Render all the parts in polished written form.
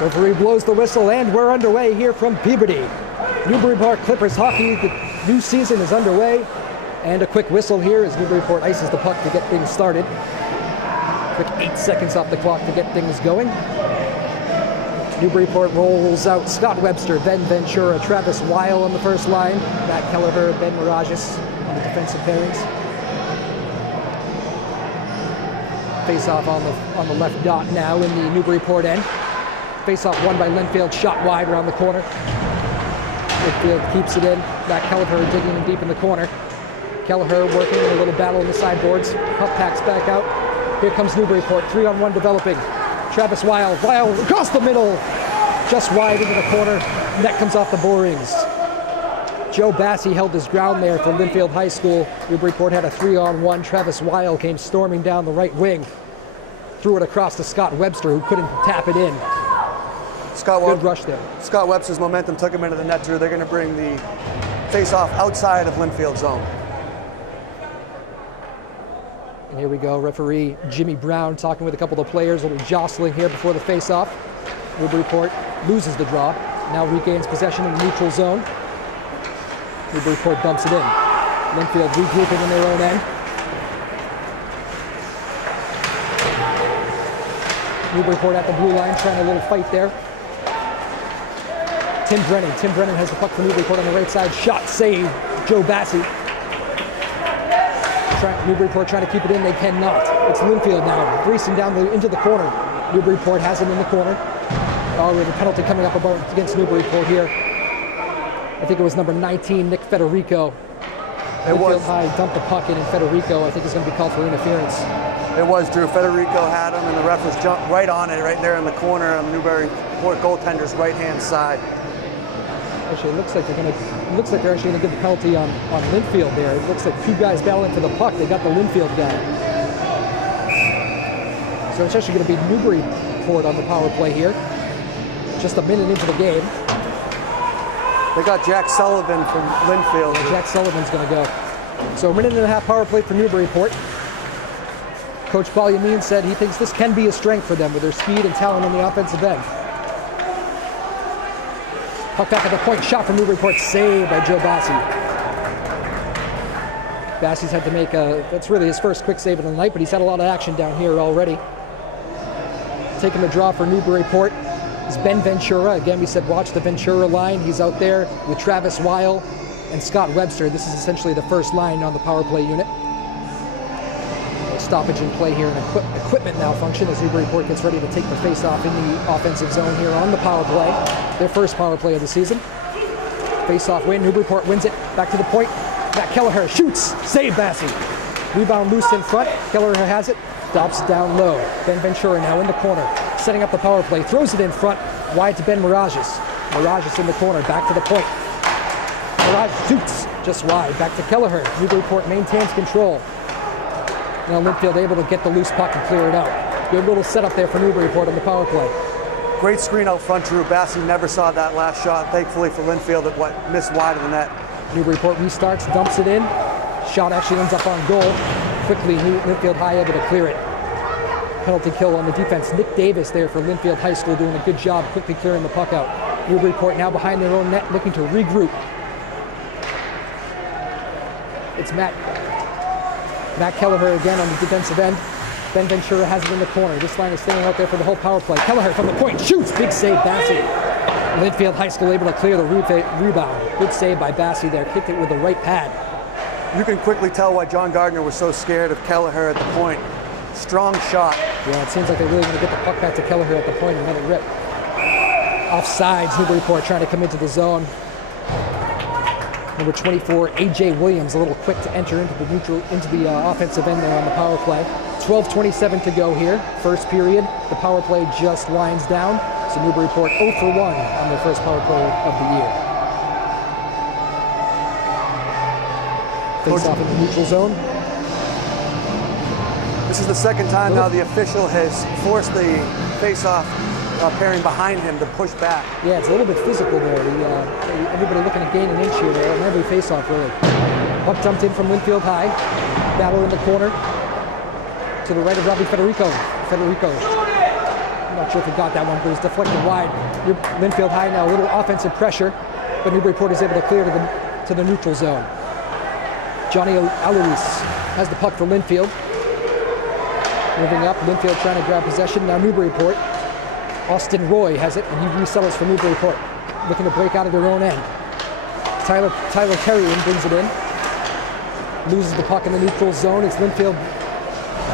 Referee blows the whistle, and we're underway here from Peabody. Newburyport Clippers hockey, the new season is underway. And a quick whistle here as Newburyport ices the puck to get things started. Quick 8 seconds off the clock to get things going. Newburyport rolls out Scott Webster, Ben Ventura, Travis Weil on the first line, Matt Kelleher, Ben Mirages on the defensive pairings. Face-off on the left dot now in the Newburyport end. Face-off won by Lynnfield, shot wide around the corner. Lynnfield keeps it in. Matt Kelleher digging in deep in the corner. Kelleher working in a little battle in the sideboards. Puck packs back out. Here comes Newburyport, 3-on-1 developing. Travis Weil across the middle, just wide into the corner. Net comes off the boarings. Joe Bassi held his ground there for Lynnfield High School. Newburyport had a 3-on-1. Travis Weil came storming down the right wing. Threw it across to Scott Webster, who couldn't tap it in. Good rush there. Scott Webster's momentum took him into the net, Drew. They're going to bring the face-off outside of Lynnfield zone. And here we go, referee Jimmy Brown talking with a couple of the players, a little jostling here before the face-off. Newburyport loses the draw, now regains possession in the neutral zone. Newburyport dumps it in. Lynnfield regrouping in their own end. Newburyport at the blue line, trying a little fight there. Tim Brennan has the puck for Newburyport on the right side. Shot save, Joe Bassi. Newburyport trying to keep it in, they cannot. It's Lynnfield now, racing down into the corner. Newburyport has it in the corner. Oh, we have a penalty coming up against Newburyport here. I think it was number 19, Nick Federico. Lynnfield High dumped the puck in, and Federico, I think, is going to be called for interference. It was, Drew. Federico had him, and the ref was jumped right on it, right there in the corner on the Newburyport goaltender's right-hand side. Actually, it looks like they're actually going to give the penalty on Lynnfield there. It looks like two guys battling for the puck. They got the Lynnfield guy. So it's actually going to be Newburyport on the power play here. Just a minute into the game. They got Jack Sullivan from Lynnfield. Yeah, Jack Sullivan's going to go. So a minute and a half power play for Newburyport. Coach Paul Yamin said he thinks this can be a strength for them with their speed and talent on the offensive end. Puck back at the point, shot from Newburyport, saved by Joe Bassi. Bassi's had to make that's really his first quick save of the night, but he's had a lot of action down here already. Taking the draw for Newburyport is Ben Ventura. Again, we said watch the Ventura line. He's out there with Travis Weil and Scott Webster. This is essentially the first line on the power play unit. Stoppage in play here, an equipment malfunction as Newburyport gets ready to take the face-off in the offensive zone here on the power play. Their first power play of the season. Face-off win, Newburyport wins it, back to the point. Matt Kelleher shoots, save Bassi. Rebound loose in front, Kelleher has it, drops it down low. Ben Ventura now in the corner, setting up the power play, throws it in front, wide to Ben Mirages. Mirages in the corner, back to the point. Mirages shoots, just wide, back to Kelleher. Newburyport maintains control. Now Lynnfield able to get the loose puck and clear it out. Good little setup there for Newburyport on the power play. Great screen out front, Drew. Bassi never saw that last shot. Thankfully for Lynnfield, it missed wide of the net. Newburyport restarts, dumps it in. Shot actually ends up on goal. Quickly, Lynnfield High able to clear it. Penalty kill on the defense. Nick Davis there for Lynnfield High School doing a good job quickly clearing the puck out. Newburyport now behind their own net looking to regroup. It's Matt Kelleher again on the defensive end. Ben Ventura has it in the corner. This line is staying out there for the whole power play. Kelleher from the point, shoots, big save, Bassi. Lynnfield High School able to clear the rebound. Good save by Bassi there, kicked it with the right pad. You can quickly tell why John Gardner was so scared of Kelleher at the point. Strong shot. Yeah, it seems like they're really going to get the puck back to Kelleher at the point and let it rip. Offsides, Newburyport trying to come into the zone. Number 24, A.J. Williams, a little quick to enter into the offensive end there on the power play. 12:27 to go here, first period. The power play just winds down. So Newburyport 0 for 1 on their first power play of the year. Face off in the neutral zone. This is the second time now the official has forced the face-off pairing behind him to push back. Yeah, it's a little bit physical there. Everybody looking to gain an inch here on every face-off, really. Puck dumped in from Lynnfield High. Battle in the corner. To the right of Robbie Federico. Federico not sure if he got that one, but it was deflected wide. Lynnfield High now a little offensive pressure, but Newburyport is able to clear to the neutral zone. Johnny Alois has the puck for Lynnfield. Moving up, Lynnfield trying to grab possession. Now Newburyport. Austin Roy has it, and he resettles for Newburyport, looking to break out of their own end. Tyler Terrian brings it in. Loses the puck in the neutral zone. It's Lynnfield.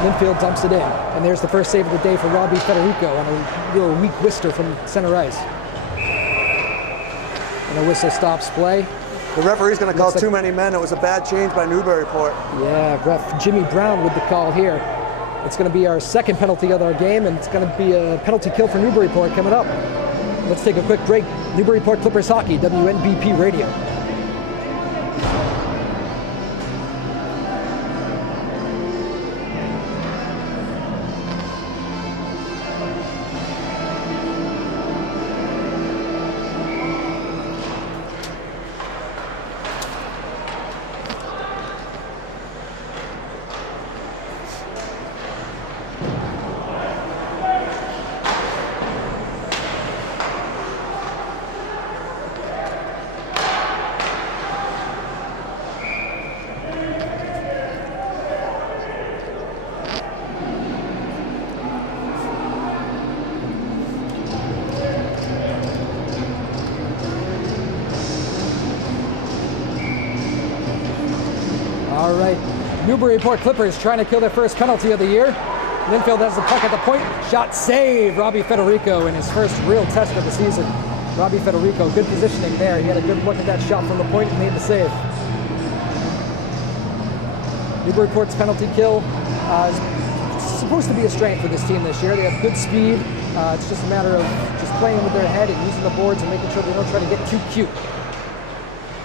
Lynnfield dumps it in. And there's the first save of the day for Robbie Federico on a real weak whister from center ice. And a whistle stops play. The referee's going to call too many men. It was a bad change by Newburyport. Yeah, ref Jimmy Brown with the call here. It's going to be our second penalty of our game, and it's going to be a penalty kill for Newburyport coming up. Let's take a quick break. Newburyport Clippers Hockey, WNBP Radio. All right, Newburyport Clippers trying to kill their first penalty of the year. Lynnfield has the puck at the point. Shot save, Robbie Federico in his first real test of the season. Robbie Federico, good positioning there. He had a good look at that shot from the point and made the save. Newburyport's penalty kill is supposed to be a strength for this team this year. They have good speed. It's just a matter of just playing with their head and using the boards and making sure they don't try to get too cute.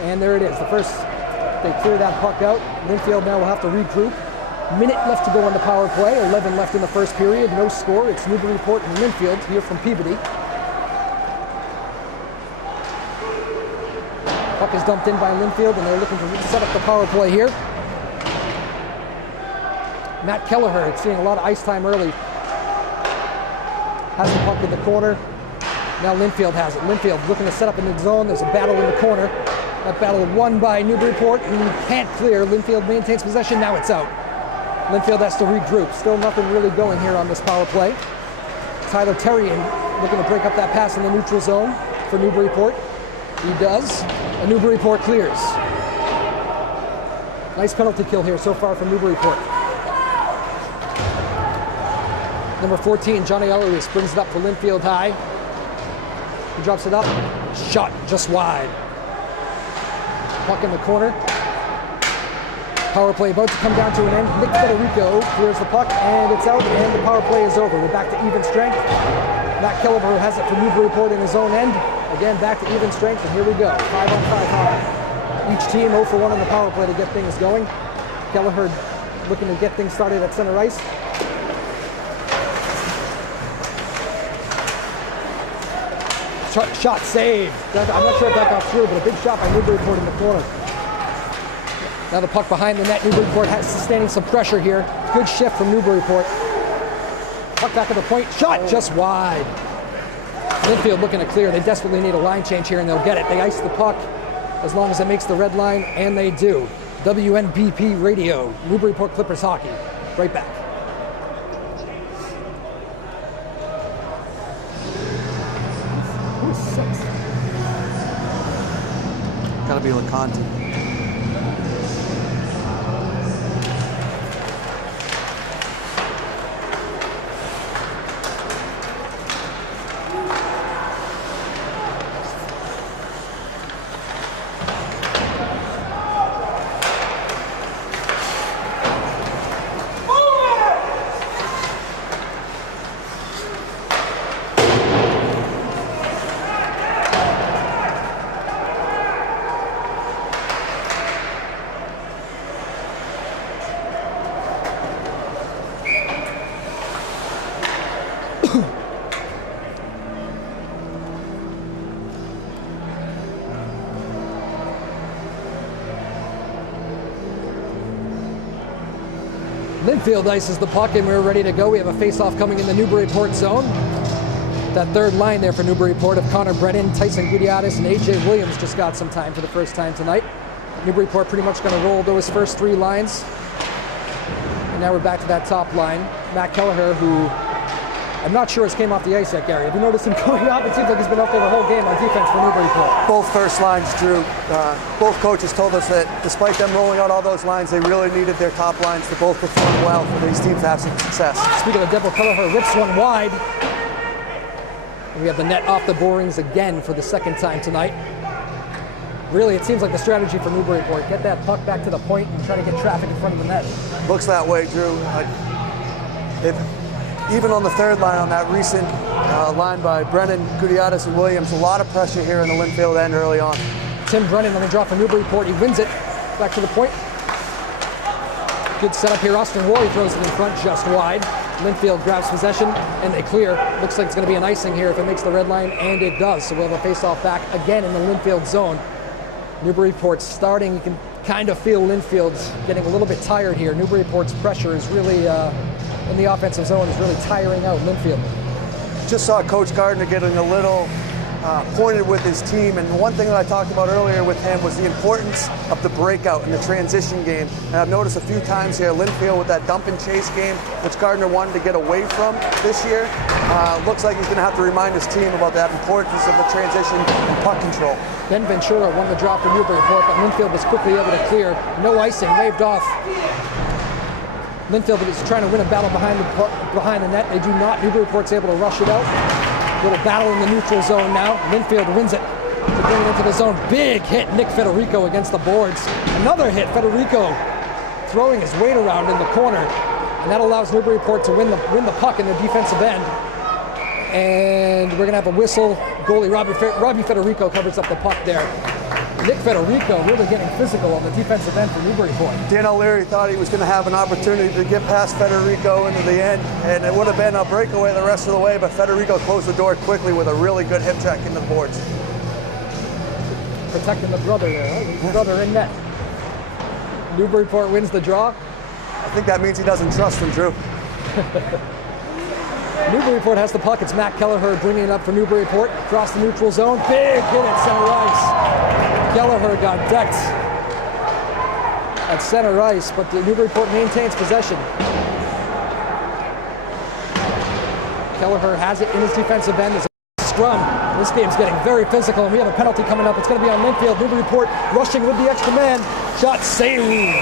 And there it is, the first. They clear that puck out. Lynnfield now will have to regroup. Minute left to go on the power play. 11 left in the first period. No score. It's Newburyport and Lynnfield here from Peabody. Puck is dumped in by Lynnfield, and they're looking to set up the power play here. Matt Kelleher, seeing a lot of ice time early, has the puck in the corner. Now Lynnfield has it. Lynnfield looking to set up in the zone. There's a battle in the corner. That battle won by Newburyport, who can't clear. Lynnfield maintains possession. Now it's out. Lynnfield has to regroup. Still nothing really going here on this power play. Tyler Terrian looking to break up that pass in the neutral zone for Newburyport. He does. And Newburyport clears. Nice penalty kill here so far from Newburyport. Number 14, Johnny Eloise, brings it up for Lynnfield High. He drops it up. Shot just wide. Puck in the corner. Power play about to come down to an end. Nick Federico clears the puck, and it's out, and the power play is over. We're back to even strength. Matt Kelleher has it for Newburyport in his own end. Again, back to even strength, and here we go. 5-on-5 hockey. Each team 0 for 1 on the power play to get things going. Kelleher looking to get things started at center ice. Shot saved. I'm not sure if that got through, but a big shot by Newburyport in the corner. Now the puck behind the net. Newburyport sustaining some pressure here. Good shift from Newburyport. Puck back at the point. Shot just wide. Lynnfield looking to clear. They desperately need a line change here, and they'll get it. They ice the puck as long as it makes the red line, and they do. WNBP Radio, Newburyport Clippers Hockey. Right back. Gotta be LeConte. Lynnfield ices the puck, and we're ready to go. We have a face-off coming in the Newburyport zone. That third line there for Newburyport of Connor Brennan, Tyson Gutierrez, and AJ Williams just got some time for the first time tonight. Newburyport pretty much going to roll those first three lines. And now we're back to that top line. Matt Kelleher, who I'm not sure has came off the ice yet, Gary. Have you noticed him going up? It seems like he's been up there the whole game on defense for Newburyport. Both first lines, Drew. Both coaches told us that despite them rolling out all those lines, they really needed their top lines to both perform well for these teams to have some success. Speaking of Devil, Kelleher rips one wide. And we have the net off the borings again for the second time tonight. Really, it seems like the strategy for Newburyport, get that puck back to the point and try to get traffic in front of the net. Looks that way, Drew. Even on the third line, on that recent line by Brennan, Gutierrez, and Williams, a lot of pressure here in the Lynnfield end early on. Tim Brennan on the draw for Newburyport. He wins it back to the point. Good setup here. Austin Roy throws it in front just wide. Lynnfield grabs possession and they clear. Looks like it's going to be an icing here if it makes the red line, and it does. So we'll have a face-off back again in the Lynnfield zone. Newburyport's starting. You can kind of feel Lynnfield's getting a little bit tired here. Newburyport's pressure is really, in the offensive zone, is really tiring out Lynnfield. Just saw Coach Gardner getting a little pointed with his team, and one thing that I talked about earlier with him was the importance of the breakout and the transition game. And I've noticed a few times here, Lynnfield with that dump and chase game, which Gardner wanted to get away from this year. Looks like he's going to have to remind his team about that importance of the transition and puck control. Ben Ventura won the draw for Newburyport, but Lynnfield was quickly able to clear. No icing, waved off. Lynnfield is trying to win a battle behind the net. They do not. Newburyport's able to rush it out. Little battle in the neutral zone now. Lynnfield wins it to bring it into the zone. Big hit, Nick Federico against the boards. Another hit, Federico throwing his weight around in the corner. And that allows Newburyport to win the puck in the defensive end. And we're going to have a whistle. Goalie Robbie Federico covers up the puck there. Nick Federico really getting physical on the defensive end for Newburyport. Dan O'Leary thought he was going to have an opportunity to get past Federico into the end, and it would have been a breakaway the rest of the way, but Federico closed the door quickly with a really good hip check into the boards. Protecting the brother there, right? His brother in net. Newburyport wins the draw. I think that means he doesn't trust him, Drew. Newburyport has the puck. It's Matt Kelleher bringing it up for Newburyport. Across the neutral zone. Big hit at center ice. Kelleher got decked at center ice, but the Newburyport maintains possession. Kelleher has it in his defensive end. There's a scrum. This game's getting very physical, and we have a penalty coming up. It's going to be on Lynnfield. Newburyport rushing with the extra man. Shot save.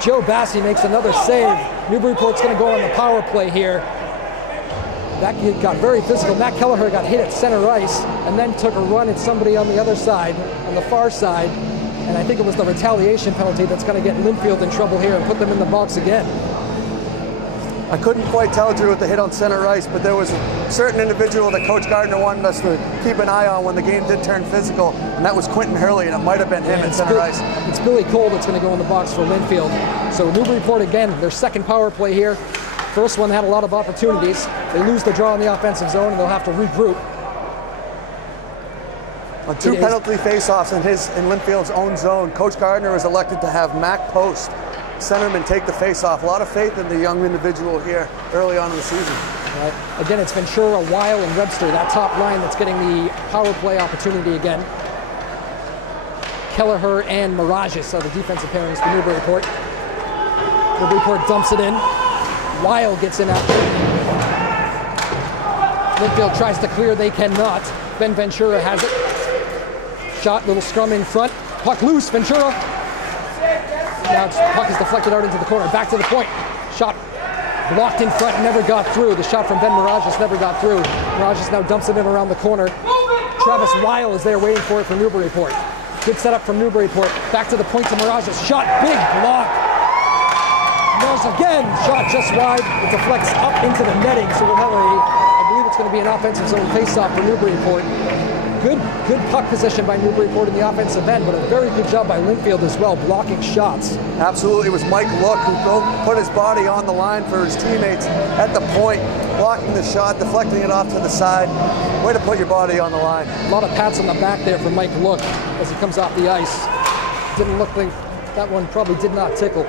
Joe Bassi makes another save. Newburyport's going to go on the power play here. That got very physical. Matt Kelleher got hit at center ice and then took a run at somebody on the other side, on the far side. And I think it was the retaliation penalty that's going to get Lynnfield in trouble here and put them in the box again. I couldn't quite tell, Drew, with the hit on center ice, but there was a certain individual that Coach Gardner wanted us to keep an eye on when the game did turn physical, and that was Quentin Hurley, and it might have been him at center ice. It's Billy Cole that's going to go in the box for Lynnfield. So Newburyport again, their second power play here. First one had a lot of opportunities. They lose the draw in the offensive zone, and they'll have to regroup. On two penalty face-offs in Lynnfield's own zone, Coach Gardner was elected to have Mac Post, centerman, take the face-off. A lot of faith in the young individual here early on in the season. Again, it's Ventura, Weil, and Webster, that top line that's getting the power play opportunity again. Kelleher and Mirages are the defensive pairings for Newburyport. Newburyport dumps it in. Weil gets in after. Lynnfield tries to clear, they cannot. Ben Ventura has it. Shot, little scrum in front. Puck loose, Ventura. Now puck is deflected out into the corner. Back to the point. Shot blocked in front, never got through. The shot from Ben Mirages never got through. Mirages now dumps it in around the corner. Travis Weil is there waiting for it from Newburyport. Good setup from Newburyport. Back to the point to Mirages. Shot, big block. Mills again, shot just wide. It deflects up into the netting, so we'll have I believe it's going to be an offensive zone face-off for Newburyport. Good puck position by Newburyport in the offensive end, but a very good job by Lynnfield as well, blocking shots. Absolutely, it was Mike Look who put his body on the line for his teammates at the point, blocking the shot, deflecting it off to the side. Way to put your body on the line. A lot of pats on the back there for Mike Look as he comes off the ice. Didn't look like that one probably did not tickle.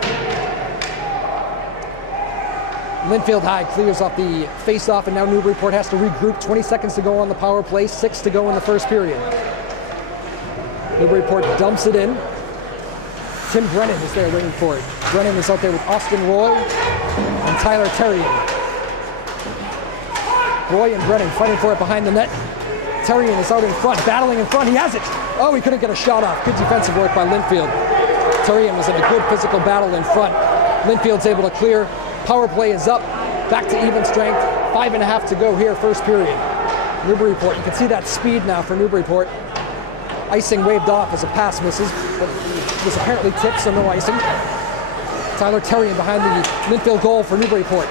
Lynnfield High clears off the face-off, and now Newburyport has to regroup. 20 seconds to go on the power play, 6 to go in the first period. Newburyport dumps it in. Tim Brennan is there waiting for it. Brennan is out there with Austin Roy and Tyler Terrian. Roy and Brennan fighting for it behind the net. Terrian is out in front, battling in front. He has it. Oh, he couldn't get a shot off. Good defensive work by Lynnfield. Terrian was in a good physical battle in front. Lynnfield's able to clear. Power play is up. Back to even strength. 5.5 to go here, first period. Newburyport, you can see that speed now for Newburyport. Icing waved off as a pass misses, but it was apparently tipped, so no icing. Tyler Terrian behind the Lynnfield goal for Newburyport.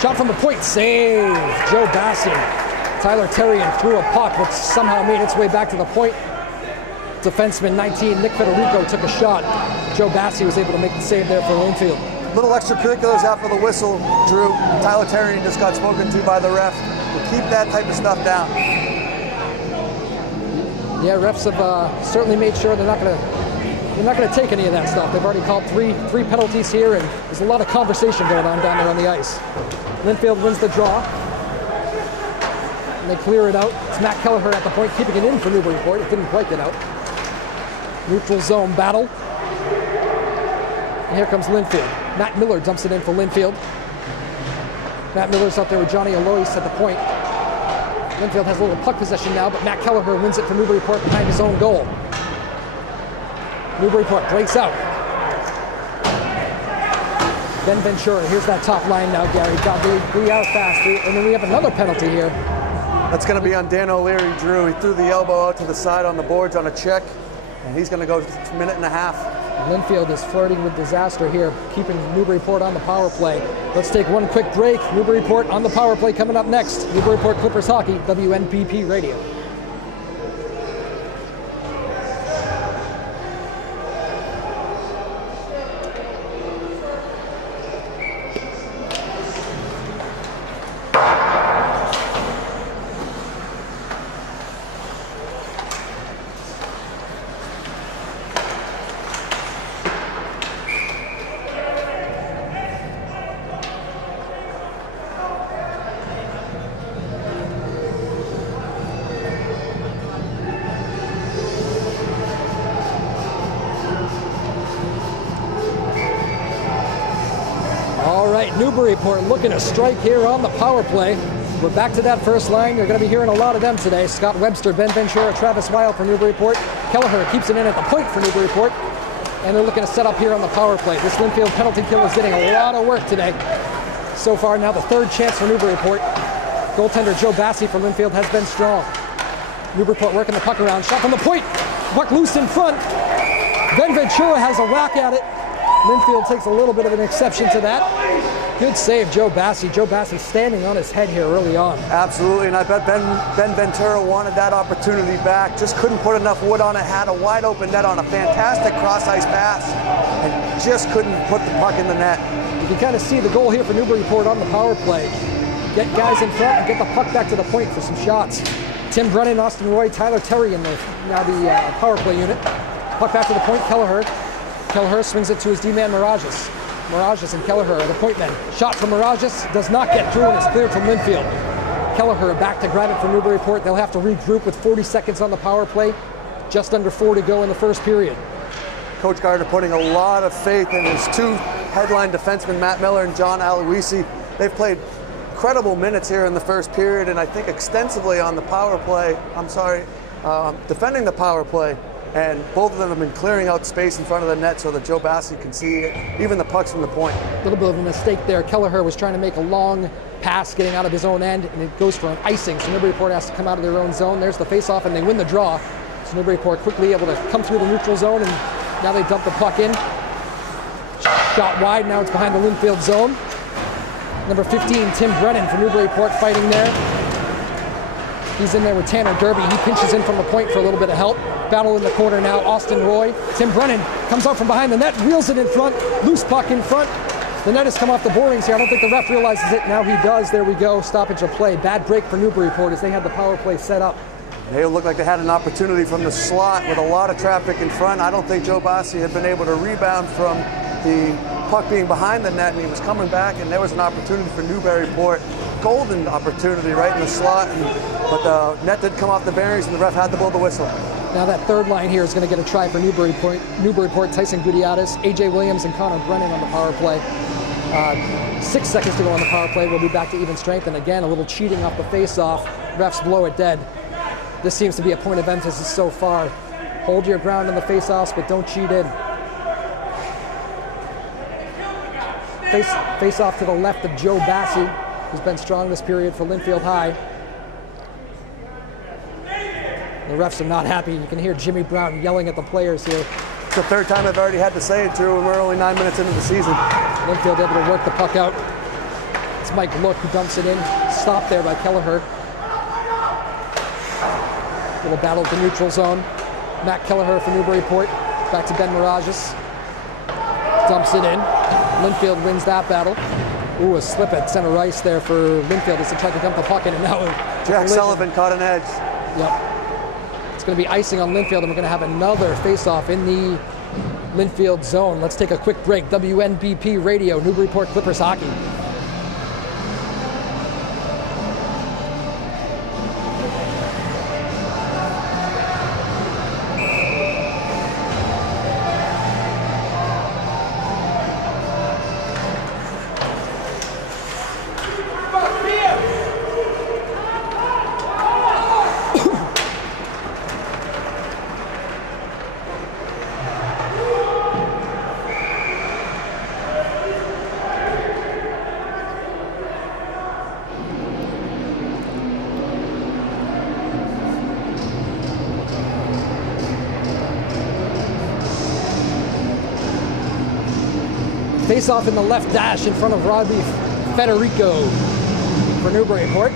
Shot from the point, save. Joe Bassi. Tyler Terrian threw a puck, which somehow made its way back to the point. Defenseman 19, Nick Federico, took a shot. Joe Bassi was able to make the save there for Lynnfield. Little extracurriculars after the whistle, Drew. Tyler Terrian just got spoken to by the ref. We'll keep that type of stuff down. Yeah, refs have certainly made sure they're not going to take any of that stuff. They've already called three penalties here, and there's a lot of conversation going on down there on the ice. Lynnfield wins the draw, and they clear it out. It's Matt Kelleher at the point, keeping it in for Newburyport. It didn't quite get out. Neutral zone battle. And here comes Lynnfield. Matt Miller dumps it in for Lynnfield. Matt Miller's up there with Johnny Alois at the point. Lynnfield has a little puck possession now, but Matt Kelleher wins it for Newburyport behind his own goal. Newburyport breaks out. Ben Ventura, here's that top line now, Gary. God, we are fast, and then we have another penalty here. That's going to be on Dan O'Leary, Drew. He threw the elbow out to the side on the boards on a check, and he's going to go 1.5 minutes. Lynnfield is flirting with disaster here, keeping Newburyport on the power play. Let's take one quick break. Newburyport on the power play coming up next. Newburyport Clippers Hockey, WNPP Radio. Newburyport looking to strike here on the power play. We're back to that first line. You're going to be hearing a lot of them today. Scott Webster, Ben Ventura, Travis Weil for Newburyport. Kelleher keeps it in at the point for Newburyport. And they're looking to set up here on the power play. This Lynnfield penalty kill is getting a lot of work today. So far now the third chance for Newburyport. Goaltender Joe Bassi for Lynnfield has been strong. Newburyport working the puck around. Shot from the point. Puck loose in front. Ben Ventura has a whack at it. Lynnfield takes a little bit of an exception to that. Good save, Joe Bassi. Joe Bassi standing on his head here early on. Absolutely, and I bet Ben Ventura wanted that opportunity back. Just couldn't put enough wood on it. Had a wide open net on a fantastic cross-ice pass, and just couldn't put the puck in the net. You can kind of see the goal here for Newburyport on the power play. Get guys in front and get the puck back to the point for some shots. Tim Brennan, Austin Roy, Tyler Terrian, now the power play unit. Puck back to the point, Kelleher. Kelleher swings it to his D-man, Mirages. Mirages and Kelleher are the point men. Shot from Mirages does not get through, and it's cleared from Lynnfield. Kelleher back to grab it for Newburyport. They'll have to regroup with 40 seconds on the power play. Just under 4 to go in the first period. Coach Gardner putting a lot of faith in his two headline defensemen, Matt Miller and John Aloisi. They've played incredible minutes here in the first period, and I think extensively on the power play. Defending the power play. And both of them have been clearing out space in front of the net so that Joe Bassi can see it, even the pucks from the point. A little bit of a mistake there. Kelleher was trying to make a long pass getting out of his own end, and it goes for an icing. So Newburyport has to come out of their own zone. There's the face-off, and they win the draw. So Newburyport quickly able to come through the neutral zone, and now they dump the puck in. Shot wide, now it's behind the Lynnfield zone. Number 15, Tim Brennan for Newburyport fighting there. He's in there with Tanner Derby. He pinches in from the point for a little bit of help. Battle in the corner now, Austin Roy. Tim Brennan comes out from behind the net, wheels it in front, loose puck in front. The net has come off the boardings here. I don't think the ref realizes it. Now he does. There we go. Stoppage of play. Bad break for Newburyport as they had the power play set up. They looked like they had an opportunity from the slot with a lot of traffic in front. I don't think Joe Bassi had been able to rebound from the puck being behind the net, and he was coming back, and there was an opportunity for Newburyport. Golden opportunity right in the slot, but the net did come off the bearings, and the ref had to blow the whistle. Now that third line here is going to get a try for Newburyport. Tyson Gutierrez, AJ Williams, and Connor Brennan on the power play. 6 seconds to go on the power play. We'll be back to even strength, and again, a little cheating off the face-off. Refs blow it dead. This seems to be a point of emphasis so far. Hold your ground on the face-offs, but don't cheat in. Face-off to the left of Joe Bassi, who's been strong this period for Lynnfield High. The refs are not happy. You can hear Jimmy Brown yelling at the players here. It's the third time I've already had to say it, Drew, and we're only 9 minutes into the season. Lynnfield able to work the puck out. It's Mike Look who dumps it in. Stopped there by Kelleher. Little battle at the neutral zone. Matt Kelleher for Newburyport. Back to Ben Mirages. Dumps it in. Lynnfield wins that battle. Ooh, a slip at center ice there for Lynnfield as they tried to dump the puck in, and now Jack Sullivan caught an edge. Yep. It's going to be icing on Lynnfield, and we're going to have another face-off in the Lynnfield zone. Let's take a quick break. WNBP Radio, Newburyport Clippers Hockey. Face-off in the left dash in front of Robbie Federico for Newburyport.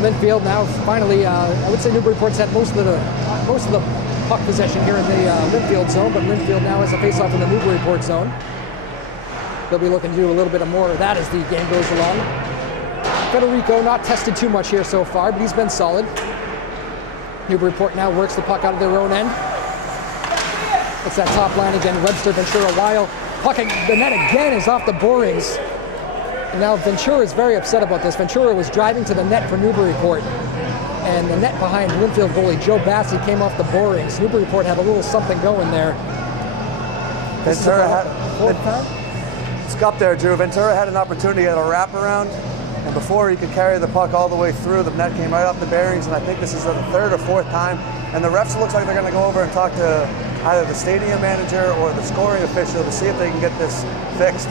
Lynnfield now finally, I would say Newburyport's had most of the puck possession here in the Lynnfield zone, but Lynnfield now has a face-off in the Newburyport zone. They'll be looking to do a little bit of more of that as the game goes along. Federico not tested too much here so far, but he's been solid. Newburyport now works the puck out of their own end. It's that top line again. Webster, Ventura, Weil. Puck, the net again is off the borings. And now Ventura is very upset about this. Ventura was driving to the net for Newburyport. And the net behind Lynnfield goalie Joe Bassi came off the borings. Newburyport had a little something going there. Ventura had it's up there, Drew. Ventura had an opportunity at a wraparound, and before he could carry the puck all the way through, the net came right off the bearings, and I think this is the third or fourth time. And the refs looks like they're going to go over and talk to either the stadium manager or the scoring official to see if they can get this fixed.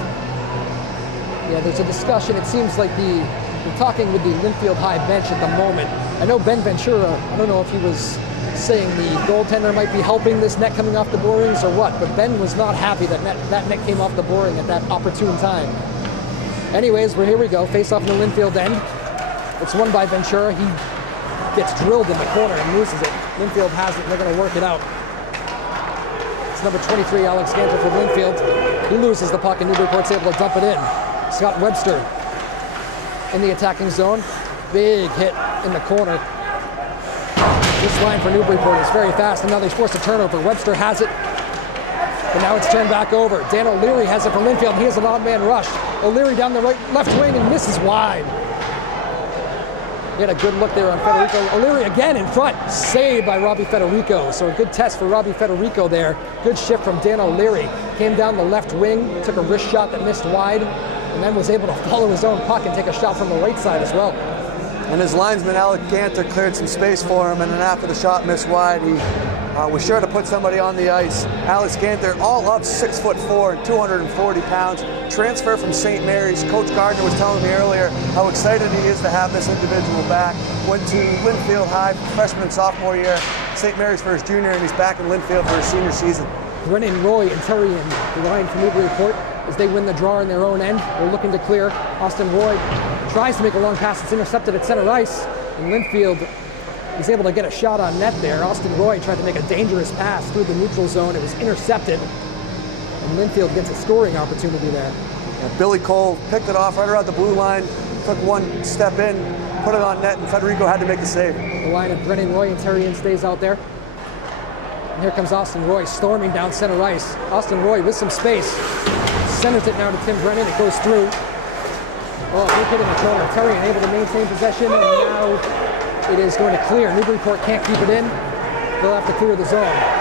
Yeah, there's a discussion. It seems like they're talking with the Lynnfield High bench at the moment. I know Ben Ventura, I don't know if he was saying the goaltender might be helping this net coming off the borings or what, but Ben was not happy that that net came off the boring at that opportune time. Anyways, here we go. Face off in the Lynnfield end. It's won by Ventura. He gets drilled in the corner and loses it. Lynnfield has it, and they're going to work it out. It's number 23, Alex Ganter for Lynnfield. He loses the puck, and Newburyport's able to dump it in. Scott Webster in the attacking zone. Big hit in the corner. This line for Newburyport is very fast, and now they force a turnover. Webster has it, and now it's turned back over. Dan O'Leary has it for Lynnfield. He has an odd man rush. O'Leary down the left wing and misses wide. He had a good look there on Federico. O'Leary again in front, saved by Robbie Federico. So a good test for Robbie Federico there. Good shift from Dan O'Leary. Came down the left wing, took a wrist shot that missed wide, and then was able to follow his own puck and take a shot from the right side as well. And his linesman, Alex Ganter, cleared some space for him, and then after the shot missed wide, he was sure to put somebody on the ice. Alex Ganter, all up 6'4" and 240 pounds, transfer from St. Mary's. Coach Gardner was telling me earlier how excited he is to have this individual back. Went to Lynnfield High, freshman and sophomore year, St. Mary's for his junior, and he's back in Lynnfield for his senior season. Brennan, Roy, and Terry in the line from Newburyport as they win the draw in their own end. They're looking to clear. Austin Roy tries to make a long pass. It's intercepted at center ice. And Lynnfield is able to get a shot on net there. Austin Roy tried to make a dangerous pass through the neutral zone. It was intercepted. And Lynnfield gets a scoring opportunity there. Yeah, Billy Cole picked it off right around the blue line, took one step in, put it on net, and Federico had to make the save. The line of Brennan, Roy, and Terry stays out there. And here comes Austin Roy storming down center ice. Austin Roy with some space. centers it now to Tim Brennan. It goes through. Oh, big hit in the corner. Terry able to maintain possession, and now it is going to clear. Newburyport can't keep it in. They'll have to clear the zone.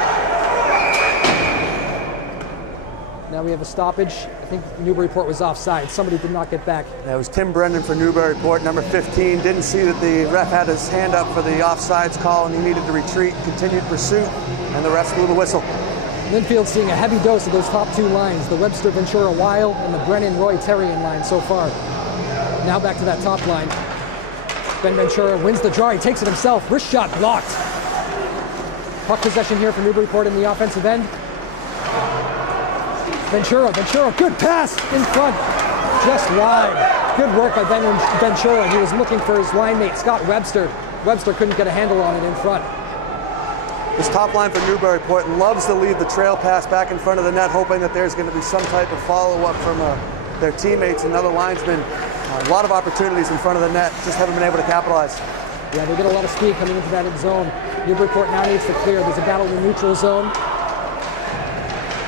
Now we have a stoppage. I think Newburyport was offside. Somebody did not get back. That was Tim Brennan for Newburyport, number 15. Didn't see that the ref had his hand up for the offsides call and he needed to retreat. Continued pursuit, and the refs blew the whistle. Lynnfield seeing a heavy dose of those top two lines, the Webster, Ventura, Weil, and the Brennan, Roy, Terrian line so far. Now back to that top line. Ben Ventura wins the draw. He takes it himself. Wrist shot blocked. Puck possession here for Newburyport in the offensive end. Ventura, good pass in front, just wide. Good work by Ben Ventura. He was looking for his line mate, Scott Webster. Webster couldn't get a handle on it in front. This top line for Newburyport loves to lead the trail pass back in front of the net, hoping that there's going to be some type of follow-up from their teammates and other linesmen. A lot of opportunities in front of the net, just haven't been able to capitalize. Yeah, they get a lot of speed coming into that zone. Newburyport now needs to clear. There's a battle in the neutral zone.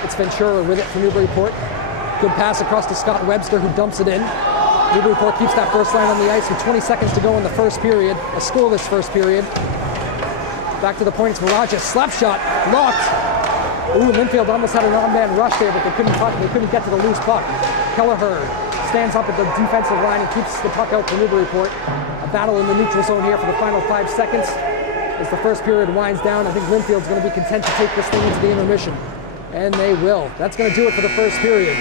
It's Ventura with it for Newburyport. Good pass across to Scott Webster, who dumps it in. Newburyport keeps that first line on the ice with 20 seconds to go in the first period. A scoreless first period. Back to the point, it's Mirage's slap shot, locked. Ooh, Lynnfield almost had an on-man rush there, but they couldn't get to the loose puck. Kelleher stands up at the defensive line and keeps the puck out for Newburyport. A battle in the neutral zone here for the final 5 seconds. As the first period winds down, I think Lynnfield's going to be content to take this thing into the intermission. And they will. That's going to do it for the first period.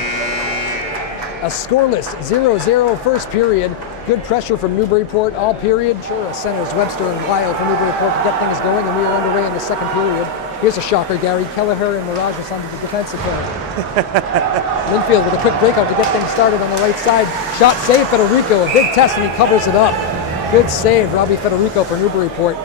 A scoreless 0-0 first period. Good pressure from Newburyport all period. Sure, centers Webster and Weil for Newburyport to get things going, and we are underway in the second period. Here's a shocker, Gary. Kelleher and Mirageous on the defensive corner. Lynnfield with a quick breakout to get things started on the right side. Shot save, Federico. A big test, and he covers it up. Good save, Robbie Federico for Newburyport.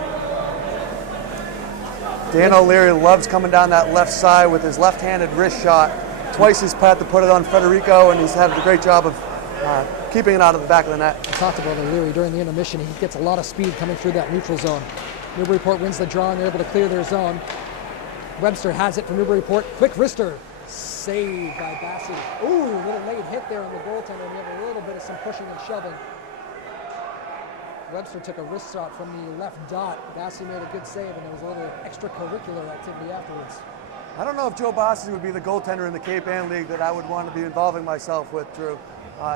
Dan O'Leary loves coming down that left side with his left-handed wrist shot. Twice he's had to put it on Federico, and he's had a great job of keeping it out of the back of the net. I talked about O'Leary during the intermission. He gets a lot of speed coming through that neutral zone. Newburyport wins the draw, and they're able to clear their zone. Webster has it for Newburyport. Quick wrister. Saved by Bassey. Ooh, little late hit there on the goaltender, and we have a little bit of some pushing and shoving. Webster took a wrist shot from the left dot. Bassey made a good save, and there was a little extracurricular activity afterwards. I don't know if Joe Bassey would be the goaltender in the Cape Ann League that I would want to be involving myself with, Drew.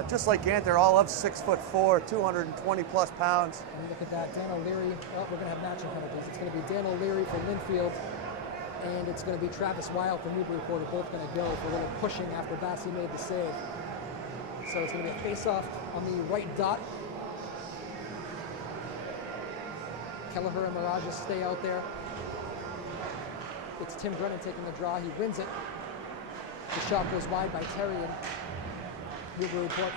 Just like Gant, they're all up 6'4", 220 plus pounds. And look at that, Dan O'Leary. Oh, we're going to have matching penalties. It's going to be Dan O'Leary for Lynnfield, and it's going to be Travis Weil for Newburyport. Are both going to go for a little pushing after Bassey made the save. So it's going to be a face-off on the right dot. Kelleher and Mirageous stay out there. It's Tim Brennan taking the draw. He wins it. The shot goes wide by Terrian. Newburyport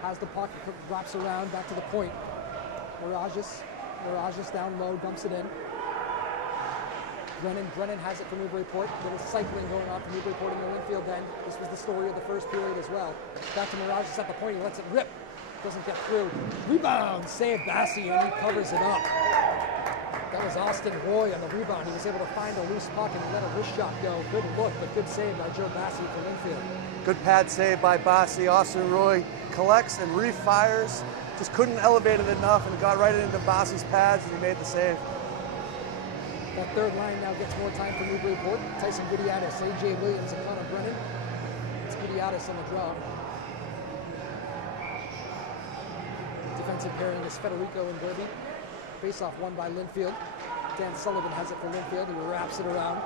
has the puck, drops around, back to the point. Mirageous down low, dumps it in. Brennan has it for Newburyport. Little cycling going on for Newburyport in the Lynnfield end. This was the story of the first period as well. Back to Mirageous at the point. He lets it rip. Doesn't get through. Rebound, save Bassey, and he covers it up. That was Austin Roy on the rebound. He was able to find a loose puck and let a wrist shot go. Good look, but good save by Joe Bassey for Lynnfield. Good pad save by Bassey. Austin Roy collects and refires. Just couldn't elevate it enough and got right into Bassey's pads, and he made the save. That third line now gets more time for Newburyport. Tyson Gudiotis, A.J. Williams, and Connor Brennan. It's Gudiotis on the draw. Defensive pairing is Federico and Derby. Face-off won by Lynnfield. Dan Sullivan has it for Lynnfield. He wraps it around.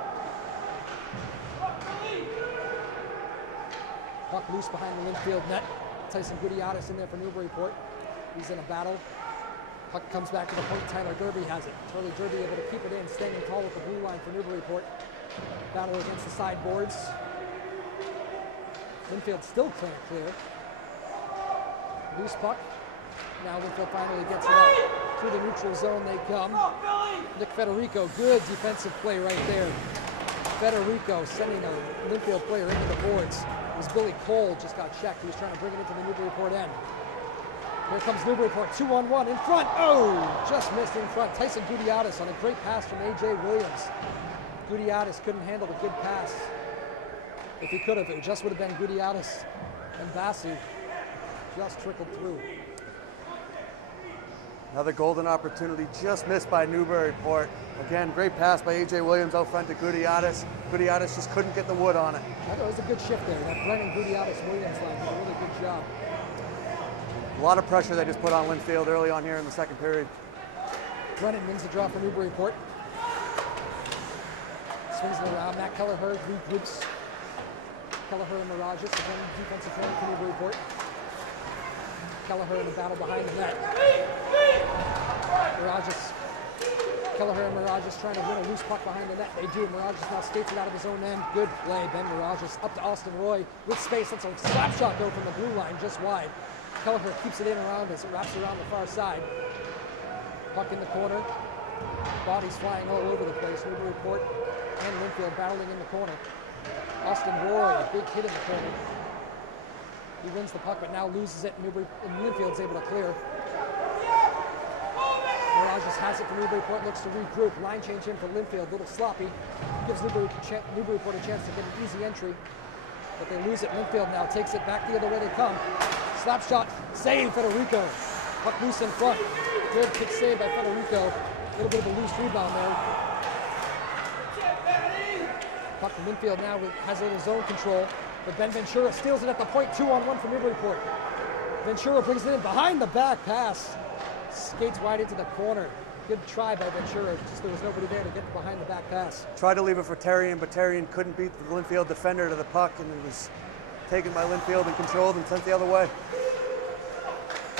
Puck loose behind the Lynnfield net. Tyson Gudiotis in there for Newburyport. He's in a battle. Puck comes back to the point. Tyler Derby has it. Tyler Derby able to keep it in, standing tall with the blue line for Newburyport. Battle against the sideboards. Lynnfield still can't clear. Loose puck. Now Lynnfield finally gets it out. Through the neutral zone they come. Nick Federico, good defensive play right there. Federico sending a Lynnfield player into the boards. It was Billy Cole, just got checked. He was trying to bring it into the Newburyport end. Here comes Newburyport, 2-on-1 in front. Oh, just missed in front. Tyson Gudiotis on a great pass from A.J. Williams. Gudiotis couldn't handle the good pass. If he could have, it just would have been Gudiotis And Bassi just trickled through. Another golden opportunity just missed by Newburyport. Again, great pass by A.J. Williams out front to Gudiotis. Gudiotis just couldn't get the wood on it. I thought it was a good shift there. That Brennan Gudiotis-Williams line did a really good job. A lot of pressure they just put on Lynnfield early on here in the second period. Brennan wins the draw for Newburyport. Swings it around. Matt Kelleher regroups. Kelleher and Mirages, again, defensive player for Newburyport. Kelleher in the battle behind the net. Kelleher and Mirages trying to win a loose puck behind the net. They do. Mirages now skates it out of his own end. Good play. Ben Mirages up to Austin Roy with space. That's a slap shot though from the blue line just wide. Kelleher keeps it in around as it wraps around the far side. Puck in the corner. Bodies flying all over the place. Newburyport and Lynnfield battling in the corner. Austin Roy, a big hit in the corner. He wins the puck, but now loses it. And Lynnfield's able to clear. Mirages has it for Newburyport, looks to regroup. Line change in for Lynnfield, a little sloppy. Gives Newburyport a chance to get an easy entry, but they lose it. Lynnfield now takes it back the other way they come. Slap shot, save Federico. Puck loose in front. Good kick save by Federico. A little bit of a loose rebound there. Puck from Lynnfield now has a little zone control, but Ben Ventura steals it at the point, 2-on-1 for Newburyport. Ventura brings it in behind the back pass. Skates wide into the corner. Good try by Ventura, just there was nobody there to get behind the back pass. Tried to leave it for Terrian, but Terrian couldn't beat the Lynnfield defender to the puck, and it was taken by Lynnfield and controlled and sent the other way.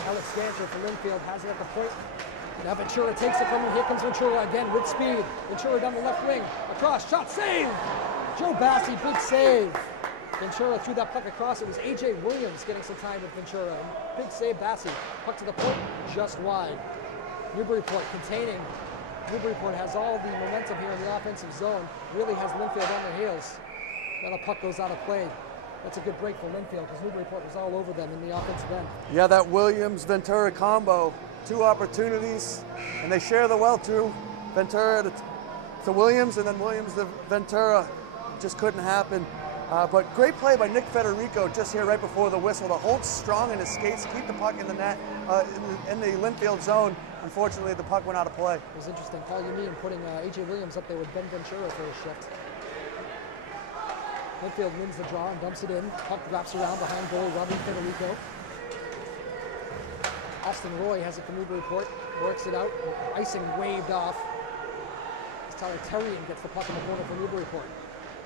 Alex Gancher for Lynnfield has it at the point. Now Ventura takes it from him. Here comes Ventura again with speed. Ventura down the left wing. Across, shot, save! Joe Bassi, big save. Ventura threw that puck across. It was A.J. Williams getting some time with Ventura. Big save, Bassi. Puck to the point, just wide. Newburyport containing. Newburyport has all the momentum here in the offensive zone. Really has Lynnfield on their heels. Now the puck goes out of play. That's a good break for Lynnfield because Newburyport was all over them in the offensive end. Yeah, that Williams-Ventura combo. 2 opportunities, and they share the well too. Ventura to Williams, and then Williams to Ventura. Just couldn't happen. But great play by Nick Federico just here right before the whistle to hold strong in his skates, keep the puck in the net, in the Lynnfield zone. Unfortunately, the puck went out of play. It was interesting. Paul Yameen putting A.J. Williams up there with Ben Ventura for a shift. Lynnfield wins the draw and dumps it in. Puck wraps around behind goal, Robbie Federico. Austin Roy has it from Newburyport, works it out, icing waved off. As Tyler Terrian gets the puck in the corner for Newburyport.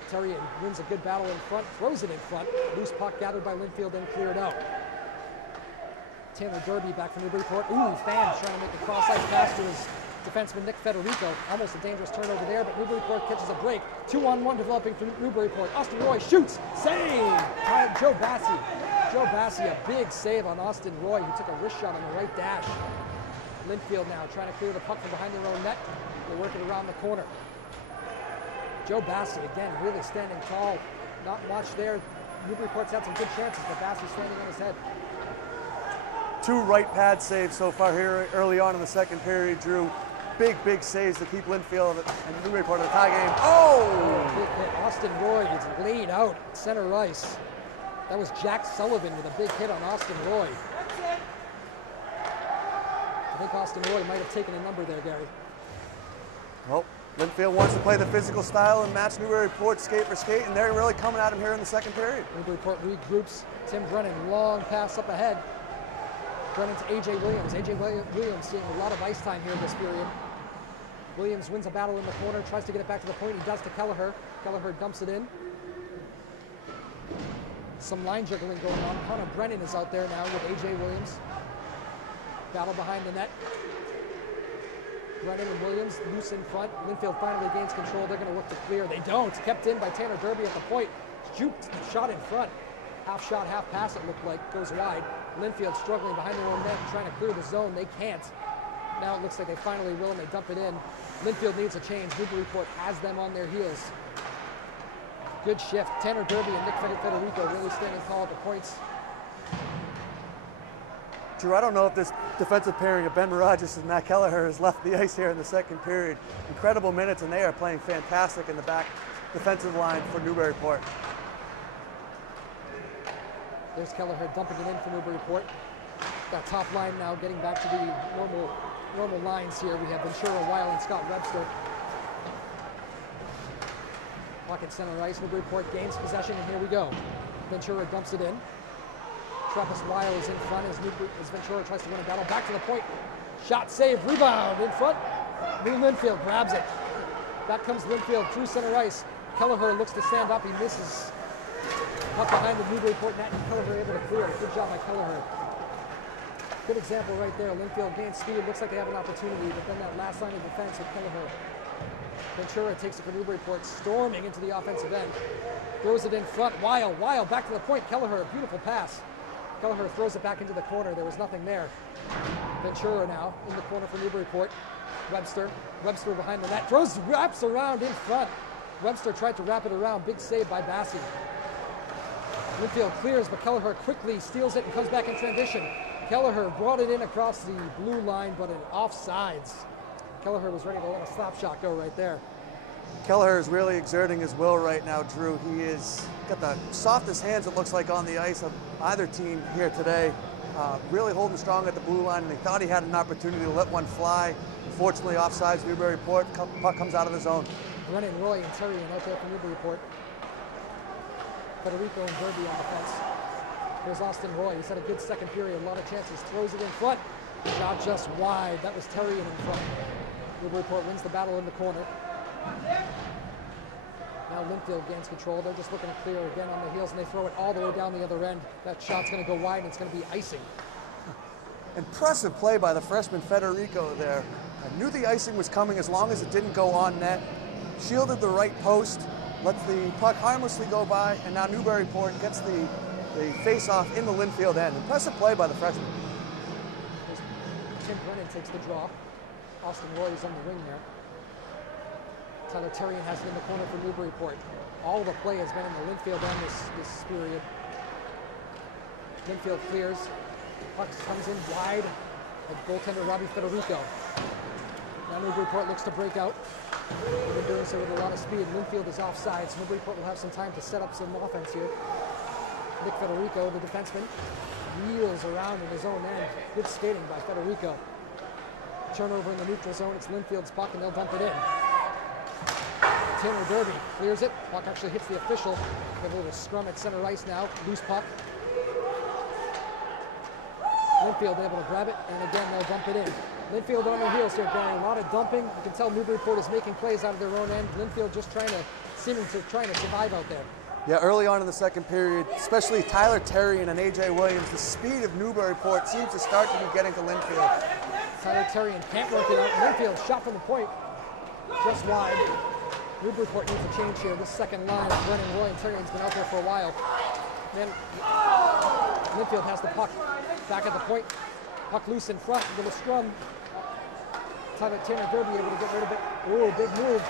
Terrian wins a good battle in front, throws it in front. Loose puck gathered by Lynnfield and cleared out. Tanner Derby back from Newburyport. Ooh, Fan trying to make a cross-ice pass to his defenseman Nick Federico. Almost a dangerous turnover there, but Newburyport catches a break. 2-on-1 developing for Newburyport. Austin Roy shoots, save! Joe Bassi. Joe Bassi, a big save on Austin Roy, who took a wrist shot on the right dash. Lynnfield now trying to clear the puck from behind their own net. They work it around the corner. Joe Bassi, again, really standing tall. Not much there. Newburyport's had some good chances, but Bassi's standing on his head. 2 right pad saves so far here early on in the second period, Drew. Big saves to keep Lynnfield and Newburyport in the tie game. Oh! Big hit. Austin Roy is laid out center ice. That was Jack Sullivan with a big hit on Austin Roy. I think Austin Roy might have taken a number there, Gary. Well, Lynnfield wants to play the physical style and match Newburyport skate for skate, and they're really coming at him here in the second period. Newburyport regroups. Tim Brennan, long pass up ahead. Brennan to A.J. Williams. A.J. Williams seeing a lot of ice time here in this period. Williams wins a battle in the corner, tries to get it back to the point. He does to Kelleher. Kelleher dumps it in. Some line juggling going on. Connor Brennan is out there now with A.J. Williams. Battle behind the net. Brennan and Williams loose in front. Lynnfield finally gains control. They're going to look to clear. They don't. Kept in by Tanner Derby at the point. Juked, shot in front. Half shot, half pass it looked like. Goes wide. Lynnfield struggling behind their own net and trying to clear the zone. They can't. Now it looks like they finally will and they dump it in. Lynnfield needs a change. Newburyport has them on their heels. Good shift. Tanner Derby and Nick Federico really standing tall at the points. Drew, I don't know if this defensive pairing of Ben Mirages and Matt Kelleher has left the ice here in the second period. Incredible minutes, and they are playing fantastic in the back defensive line for Newburyport. There's Kelleher dumping it in for Newburyport. That top line now getting back to the normal lines here. We have Ventura, Weil, and Scott Webster. Puck at center ice. Newburyport gains possession, and here we go. Ventura dumps it in. Travis Weil is in front as Ventura tries to win a battle. Back to the point. Shot, save, rebound in front. Lynnfield grabs it. Back comes Lynnfield through center ice. Kelleher looks to stand up. He misses. Up behind the Newburyport net, and Kelleher able to clear it. Good job by Kelleher. Good example right there. Lynnfield gains speed. Looks like they have an opportunity, but then that last line of defense with Kelleher. Ventura takes it for Newburyport, storming into the offensive end. Throws it in front. Weil back to the point. Kelleher, beautiful pass. Kelleher throws it back into the corner. There was nothing there. Ventura now in the corner for Newburyport. Webster behind the net. Wraps around in front. Webster tried to wrap it around. Big save by Bassi. Lynnfield clears, but Kelleher quickly steals it and comes back in transition. Kelleher brought it in across the blue line, but in offsides. Kelleher was ready to let a slap shot go right there. Kelleher is really exerting his will right now, Drew. He is got the softest hands, it looks like, on the ice of either team here today. Really holding strong at the blue line, and he thought he had an opportunity to let one fly. Unfortunately, offsides. Newburyport. Puck comes out of the zone. Brennan, Roy, and Terry out there for Newburyport. Federico and Derby on defense. Here's Austin Roy. He's had a good second period, a lot of chances. Throws it in front. Shot just wide. That was Terry in front. Newburyport wins the battle in the corner. Now Lynnfield gains control. They're just looking to clear again on the heels, and they throw it all the way down the other end. That shot's going to go wide, and it's going to be icing. Impressive play by the freshman Federico there. I knew the icing was coming as long as it didn't go on net. Shielded the right post, lets the puck harmlessly go by, and now Newburyport gets the face-off in the Lynnfield end. Impressive play by the freshman. Tim Brennan takes the draw. Austin Roy is on the wing there. Tyler Terrian has it in the corner for Newburyport. All the play has been in the Lynnfield end this period. Lynnfield clears. Puck comes in wide at goaltender Robbie Federico. Now Newburyport looks to break out. They've been doing so with a lot of speed. Lynnfield is offside, so Newburyport will have some time to set up some offense here. Nick Federico, the defenseman, wheels around in his own end. Good skating by Federico. Turnover in the neutral zone. It's Lynnfield's puck, and they'll dump it in. Tanner Derby clears it. Puck actually hits the official. We have a little scrum at center ice now. Loose puck. Lynnfield able to grab it, and again they'll dump it in. Lynnfield on their heels here, Gary. A lot of dumping. You can tell Newburyport is making plays out of their own end. Lynnfield just trying to survive out there. Yeah, early on in the second period, especially Tyler Terrian and AJ Williams, the speed of Newburyport seems to start to be getting to Lynnfield. Tyler Terrian can't work it out. Lynnfield shot from the point, just wide. Newburyport needs a change here. This second line of Brennan, Roy, and Terrian's been out there for a while. Then Lynnfield has the puck back at the point. Puck loose in front, little scrum. Tanner Derby able to get rid of it. Ooh, big move.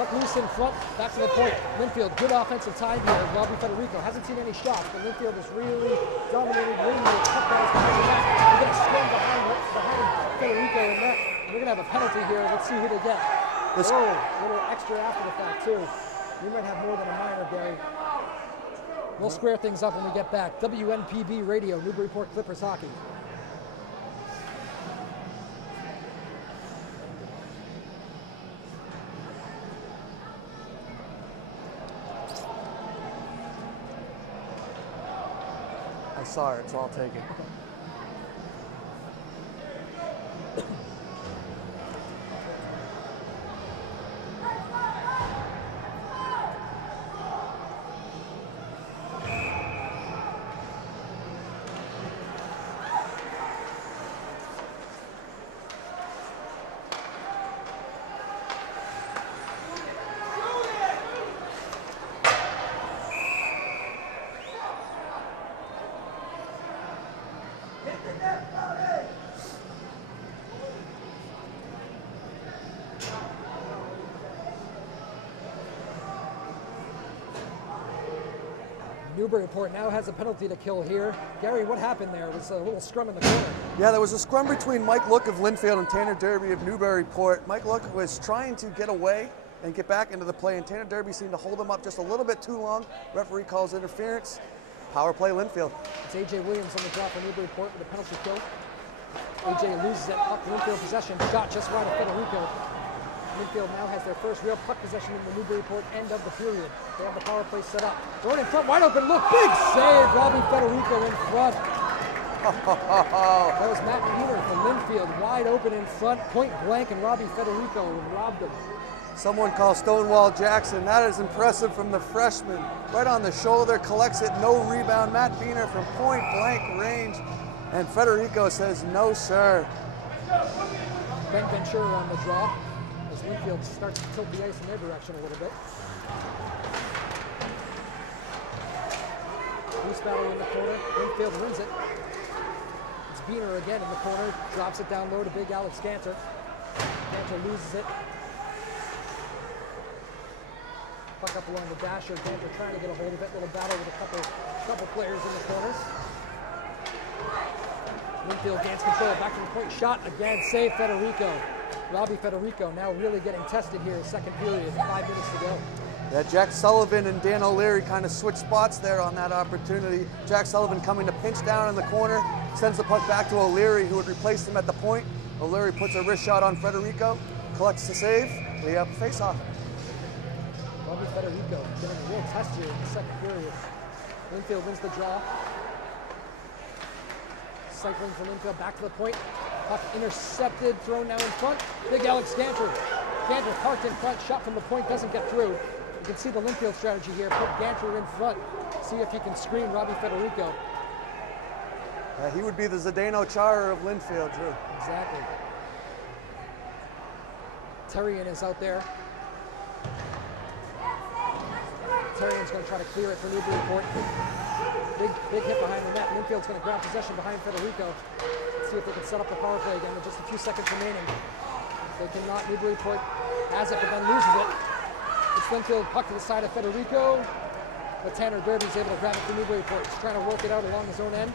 Puck loose in front, back to the point. Lynnfield, good offensive time here. Robbie Federico hasn't seen any shots, but Lynnfield is really dominating wing with puck that is behind the net. We're going to scrum behind Federico in net. We're going to have a penalty here. Let's see who they get. A little extra after the fact, too. We might have more than a minor, Gary. We'll square things up when we get back. WNPB Radio, Newburyport Clippers Hockey. I saw it, so I'll take it. Newburyport now has a penalty to kill here. Gary, what happened there? It was a little scrum in the corner. Yeah, there was a scrum between Mike Look of Lynnfield and Tanner Derby of Newburyport. Mike Look was trying to get away and get back into the play, and Tanner Derby seemed to hold him up just a little bit too long. Referee calls interference. Power play Lynnfield. It's A.J. Williams on the draw for Newburyport with a penalty kill. A.J. loses it, up Lynnfield possession, shot just wide of Federico. Lynnfield now has their first real puck possession in the Newburyport end of the period. They have the power play set up. Throw it in front, wide open look, big save, Robbie Federico in front. That was Matt Peter from Lynnfield, wide open in front, point blank, and Robbie Federico robbed him. Someone called Stonewall Jackson. That is impressive from the freshman. Right on the shoulder, collects it, no rebound. Matt Beener from point blank range. And Federico says, no, sir. Ben Ventura on the draw as Lynnfield starts to tilt the ice in their direction a little bit. Loose battle in the corner. Lynnfield wins it. It's Beener again in the corner. Drops it down low to big Alex Ganter. Ganter loses it. Puck up along the dasher. Ganter trying to get a hold of it. Little battle with a couple players in the corners. Lynnfield gains control. Back to the point. Shot again. Save Federico. Robbie Federico now really getting tested here. Second period. 5 minutes to go. Yeah, Jack Sullivan and Dan O'Leary kind of switched spots there on that opportunity. Jack Sullivan coming to pinch down in the corner. Sends the puck back to O'Leary, who would replace him at the point. O'Leary puts a wrist shot on Federico. Collects the save. We have a face-off. Robbie Federico getting a real test here in the second period. Lynnfield wins the draw. Cycling from Lynnfield back to the point. Puck intercepted, thrown now in front. Big Alex Ganter. Ganter parked in front, shot from the point, doesn't get through. You can see the Lynnfield strategy here. Put Ganter in front. See if he can screen Robbie Federico. He would be the Zdeno Chara of Lynnfield, too. Exactly. Terrian is out there. Terrian's going to try to clear it for Newburyport. Big hit behind the net. Lynnfield's going to grab possession behind Federico. Let's see if they can set up the power play again with just a few seconds remaining. They cannot. Newburyport has it, but then loses it. It's Lynnfield, puck to the side of Federico. But Tanner Derby's able to grab it for Newburyport. He's trying to work it out along his own end.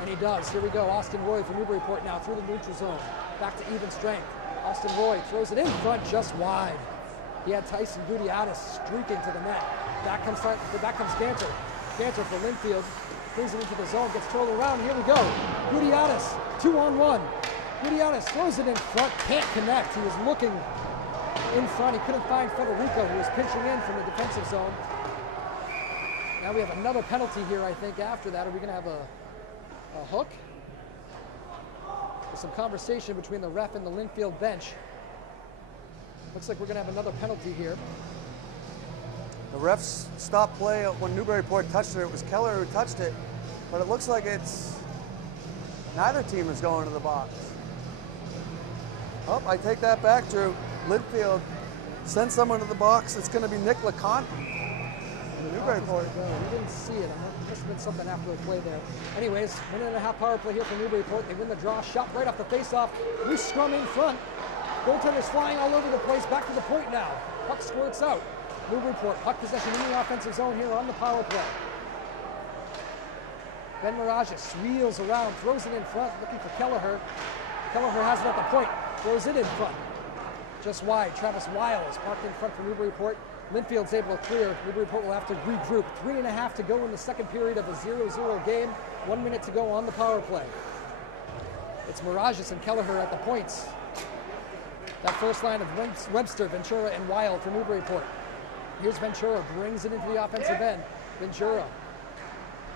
And he does. Here we go. Austin Roy for Newburyport now through the neutral zone. Back to even strength. Austin Roy throws it in front just wide. He had Tyson Gudiotis streaking to the net. Back comes Ganter. Ganter for Lynnfield. Brings it into the zone, gets twirled around. Here we go. Gudiotis, 2-on-1. Gudiotis throws it in front, can't connect. He was looking in front. He couldn't find Federico, who was pinching in from the defensive zone. Now we have another penalty here, I think, after that. Are we going to have a hook? There's some conversation between the ref and the Lynnfield bench. Looks like we're going to have another penalty here. The refs stopped play when Newburyport touched it. It was Keller who touched it, but it looks like it's neither team is going to the box. Oh, I take that back, Drew. Lynnfield sends someone to the box. It's going to be Nick LeConte. Newburyport. We didn't see it. It must have been something after the play there. Anyways, 1.5-minute power play here for Newburyport. They win the draw. Shot right off the face-off. Loose scrum in front. Goaltenders flying all over the place. Back to the point now. Puck squirts out. Newburyport, puck possession in the offensive zone here on the power play. Ben Mirages wheels around, throws it in front, looking for Kelleher. Kelleher has it at the point, throws it in front. Just wide, Travis Weil is parked in front for Newburyport. Lynnfield's able to clear. Newburyport will have to regroup. 3.5 to go in the second period of a 0-0 game. 1 minute to go on the power play. It's Mirages and Kelleher at the points. That first line of Webster, Ventura, and Weil for Newburyport. Here's Ventura, brings it into the offensive end. Ventura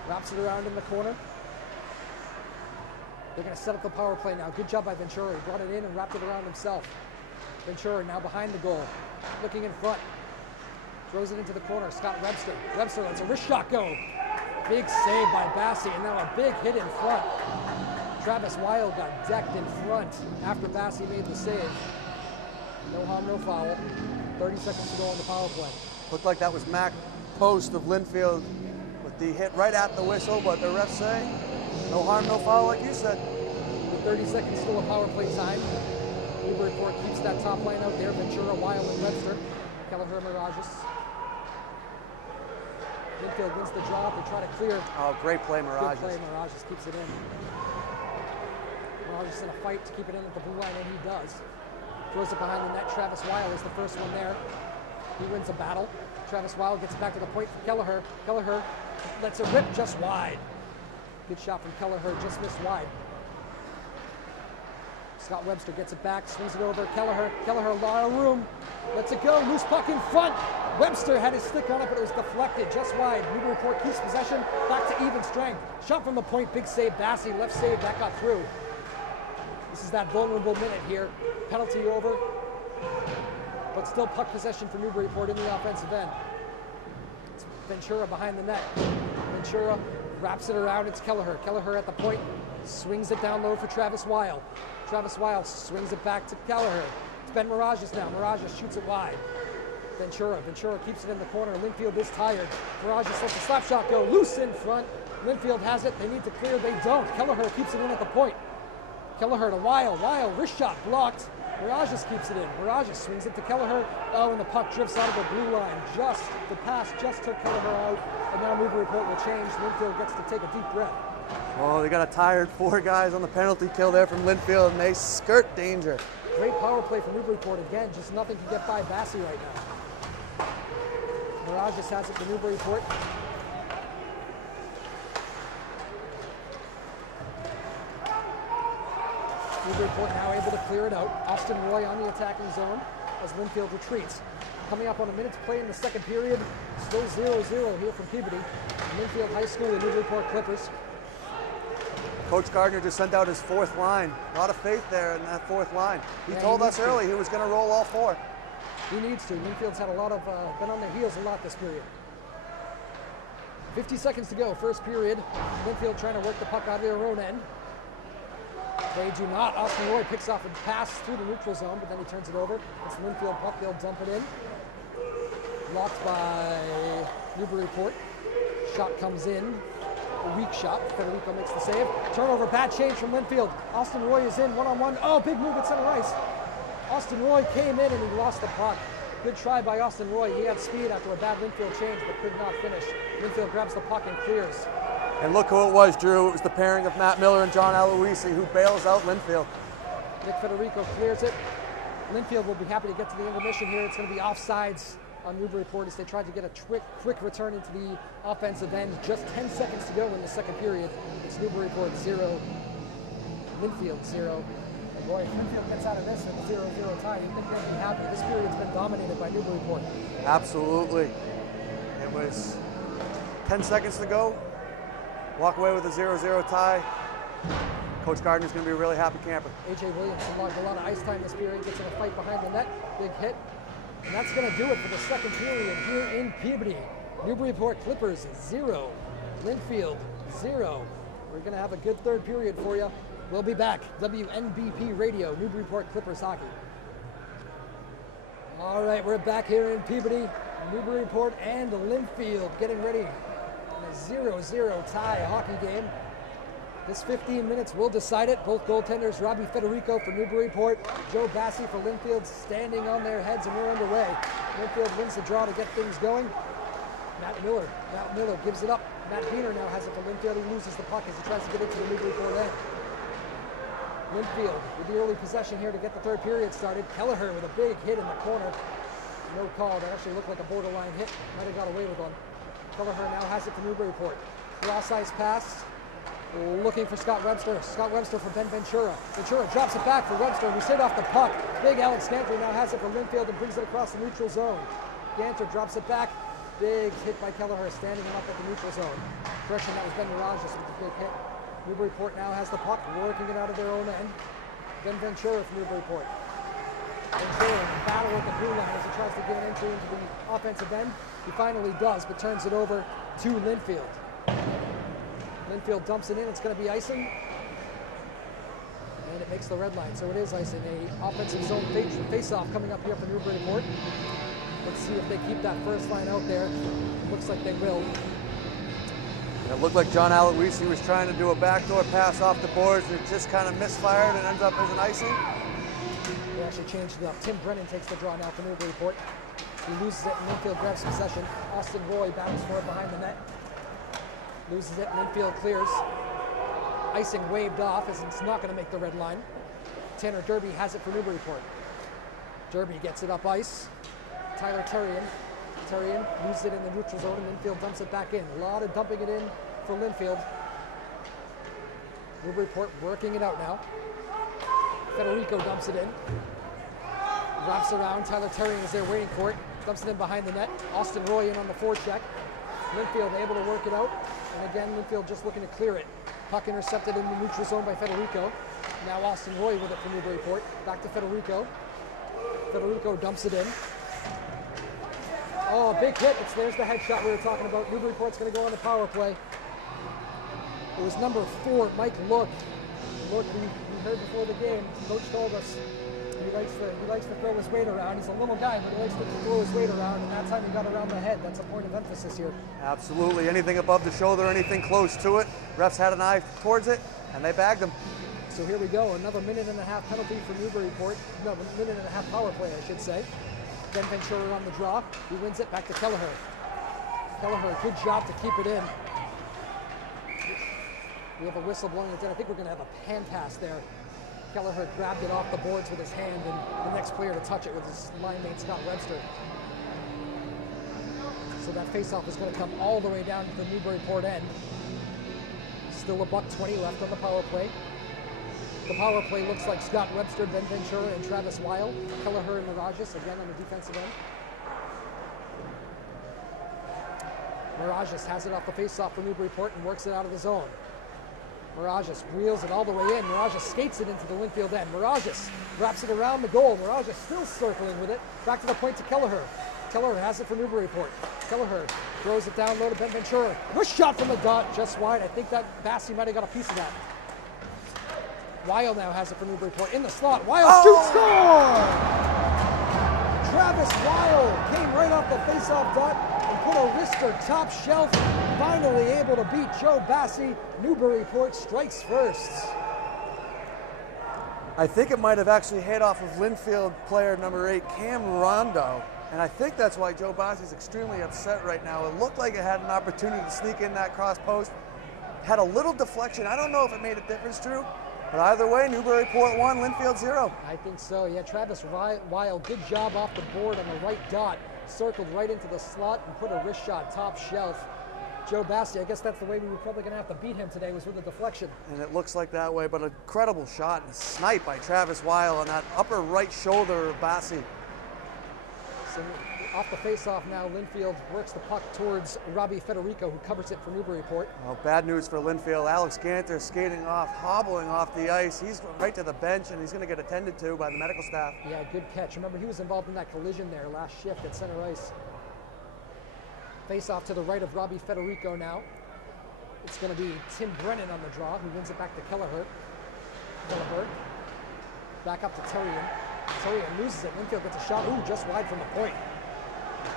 wraps it around in the corner. They're going to set up the power play now. Good job by Ventura. He brought it in and wrapped it around himself. Ventura now behind the goal, looking in front. Throws it into the corner. Scott Webster. Webster lets a wrist shot go. Big save by Bassey, and now a big hit in front. Travis Weil got decked in front after Bassey made the save. No harm, no foul. 30 seconds to go on the power play. Looked like that was Mac Post of Lynnfield with the hit right at the whistle, but the refs say no harm, no foul, like you said. With 30 seconds still of power play time. Newburyport keeps that top line out there. Ventura, Weil, and Webster. Kelleher, Mirages. Lynnfield wins the draw. They try to clear. Oh, great play, Mirages. Good play, Mirages keeps it in. Mirages in a fight to keep it in at the blue line, and he does. Throws it behind the net. Travis Weil is the first one there. He wins the battle. Travis Weil gets back to the point for Kelleher. Kelleher lets it rip just wide. Good shot from Kelleher, just missed wide. Scott Webster gets it back, swings it over. Kelleher, a lot of room. Lets it go, loose puck in front. Webster had his stick on it, but it was deflected just wide. Newburyport keeps possession, back to even strength. Shot from the point, big save, Bassey, left save, that got through. This is that vulnerable minute here. Penalty over, but still puck possession for Newburyport in the offensive end. It's Ventura behind the net. Ventura wraps it around, it's Kelleher. Kelleher at the point, swings it down low for Travis Weil. Travis Weil swings it back to Kelleher. It's Ben Mirages now. Mirages shoots it wide. Ventura keeps it in the corner. Lynnfield is tired. Mirages lets the slap shot go loose in front. Lynnfield has it. They need to clear. They don't. Kelleher keeps it in at the point. Kelleher to Weil. Weil, wrist shot blocked. Mirages keeps it in. Mirages swings it to Kelleher. Oh, and the puck drifts out of the blue line. The pass just took Kelleher out. And now Newburyport will change. Lynnfield gets to take a deep breath. Oh, they got a tired 4 guys on the penalty kill there from Lynnfield, and they skirt danger. Great power play from Newburyport again. Just nothing can get by Bassey right now. Mirages has it for Newburyport. Newburyport now able to clear it out. Austin Roy on the attacking zone as Lynnfield retreats. Coming up on a minute to play in the second period. Still 0-0 here from Peabody. Lynnfield High School and Newburyport Clippers. Coach Gardner just sent out his 4th line. A lot of faith there in that 4th line. He told us early he was going to roll all 4. He needs to. Lynnfield's had a lot of, been on their heels a lot this period. 50 seconds to go, first period. Lynnfield trying to work the puck out of their own end. They do not. Austin Roy picks off a pass through the neutral zone, but then he turns it over. It's Lynnfield puck. They'll dump it in. Blocked by Newburyport. Shot comes in. A weak shot. Federico makes the save. Turnover, bad change from Lynnfield. Austin Roy is in one-on-one. Oh, big move at center ice. Austin Roy came in and he lost the puck. Good try by Austin Roy. He had speed after a bad Lynnfield change, but could not finish. Lynnfield grabs the puck and clears. And look who it was, Drew. It was the pairing of Matt Miller and John Aloisi who bails out Lynnfield. Nick Federico clears it. Lynnfield will be happy to get to the intermission here. It's going to be offsides on Newburyport as they tried to get a quick return into the offensive end. Just 10 seconds to go in the second period. It's Newburyport 0, Lynnfield 0. And boy, if Lynnfield gets out of this with a 0-0 tie, you'd think they'd be happy. This period's been dominated by Newburyport. Absolutely. It was 10 seconds to go. Walk away with a 0-0 tie. Coach Gardner's going to be a really happy camper. A.J. Williamson logged a lot of ice time this period, gets in a fight behind the net, big hit. And that's going to do it for the second period here in Peabody. Newburyport Clippers 0, Lynnfield 0. We're going to have a good third period for you. We'll be back. WNBP Radio, Newburyport Clippers hockey. All right, we're back here in Peabody. Newburyport and Lynnfield getting ready in a 0-0 tie hockey game. This 15 minutes will decide it. Both goaltenders, Robbie Federico for Newburyport, Joe Bassey for Lynnfield, standing on their heads, and we're underway. Lynnfield wins the draw to get things going. Matt Miller gives it up. Matt Diener now has it for Lynnfield. He loses the puck as he tries to get into the Newburyport end. Lynnfield with the early possession here to get the third period started. Kelleher with a big hit in the corner. No call. That actually looked like a borderline hit. Might have got away with one. Kelleher now has it for Newburyport. Cross ice pass. Looking for Scott Webster. Scott Webster for Ben Ventura. Ventura drops it back for Webster, who's hit off the puck. Big Alex Ganter now has it for Lynnfield and brings it across the neutral zone. Ganter drops it back. Big hit by Kelleher, standing him up at the neutral zone. Correction, that was Ben Mirages with the big hit. Newburyport now has the puck, working it out of their own end. Ben Ventura from Newburyport. Ventura in battle with the blue line as he tries to get an entry into the offensive end. He finally does, but turns it over to Lynnfield. Lynnfield dumps it in. It's going to be icing. And it makes the red line, so it is icing. A offensive zone face-off coming up here for Newburyport. Let's see if they keep that first line out there. Looks like they will. It looked like John Aloisi was trying to do a backdoor pass off the boards. It just kind of misfired and ends up as an icing. They actually changed it up. Tim Brennan takes the draw now for Newburyport. He loses it, and Lynnfield grabs possession. Austin Roy battles for it behind the net. Loses it, Lynnfield clears. Icing waved off as it's not going to make the red line. Tanner Derby has it for Newburyport. Derby gets it up ice. Tyler Turian Terrian loses it in the neutral zone, and Lynnfield dumps it back in. A lot of dumping it in for Lynnfield. Newburyport working it out now. Federico dumps it in. Wraps around. Tyler Terrian is there waiting for it. Dumps it in behind the net. Austin Roy in on the forecheck. Lynnfield able to work it out. And again, Lynnfield just looking to clear it. Puck intercepted in the neutral zone by Federico. Now Austin Roy with it for Newburyport. Back to Federico. Federico dumps it in. Oh, big hit. There's the headshot we were talking about. Newburyport's going to go on the power play. It was number 4, Mike Look. Look, we heard before the game, Coach told us he likes to throw his weight around. He's a little guy, but he likes to throw his weight around, and that time he got around the head. That's a point of emphasis here. Absolutely. Anything above the shoulder, anything close to it. Refs had an eye towards it, and they bagged him. So here we go. Another 1.5-minute penalty for Newburyport. No, 1.5-minute power play, I should say. Ben Ventura on the draw. He wins it back to Kelleher. Kelleher, good job to keep it in. We have a whistle blowing it in. I think we're going to have a hand pass there. Kelleher grabbed it off the boards with his hand, and the next player to touch it with his line mate, Scott Webster. So that faceoff is going to come all the way down to the Newburyport end. Still a $1:20 left on the power play. The power play looks like Scott Webster, Ben Ventura, and Travis Weil. Kelleher and Mirages again on the defensive end. Mirages has it off the faceoff for Newburyport and works it out of the zone. Mirages reels it all the way in. Mirages skates it into the Lynnfield end. Mirages wraps it around the goal. Mirages still circling with it. Back to the point to Kelleher. Kelleher has it for Newburyport. Kelleher throws it down low to Ben Ventura. Wrist shot from the dot, just wide. I think that Bassey might have got a piece of that. Weil now has it for Newburyport in the slot. Weil shoots, score! Travis Weil came right off the face-off dot and put a wrister top shelf. Finally able to beat Joe Bassey. Newburyport strikes first. I think it might have actually hit off of Lynnfield player number 8, Cam Rondo. And I think that's why Joe Bassey's extremely upset right now. It looked like it had an opportunity to sneak in that cross post. Had a little deflection. I don't know if it made a difference, Drew. But either way, Newburyport 1, Lynnfield 0. I think so, yeah. Travis Weil, good job off the board on the right dot. Circled right into the slot and put a wrist shot top shelf. Joe Bassey, I guess that's the way we were probably going to have to beat him today, was with a deflection. And it looks like that way, but an incredible shot and snipe by Travis Weil on that upper right shoulder of Bassey. So off the face-off now, Lynnfield works the puck towards Robbie Federico, who covers it for Newburyport. Well, bad news for Lynnfield. Alex Ganter skating off, hobbling off the ice. He's going right to the bench, and he's going to get attended to by the medical staff. Yeah, good catch. Remember, he was involved in that collision there last shift at center ice. Face-off to the right of Robbie Federico now. It's going to be Tim Brennan on the draw, who wins it back to Kelleher. Kelleher back up to Terrian. Terrian loses it. Lynnfield gets a shot. Ooh, just wide from the point.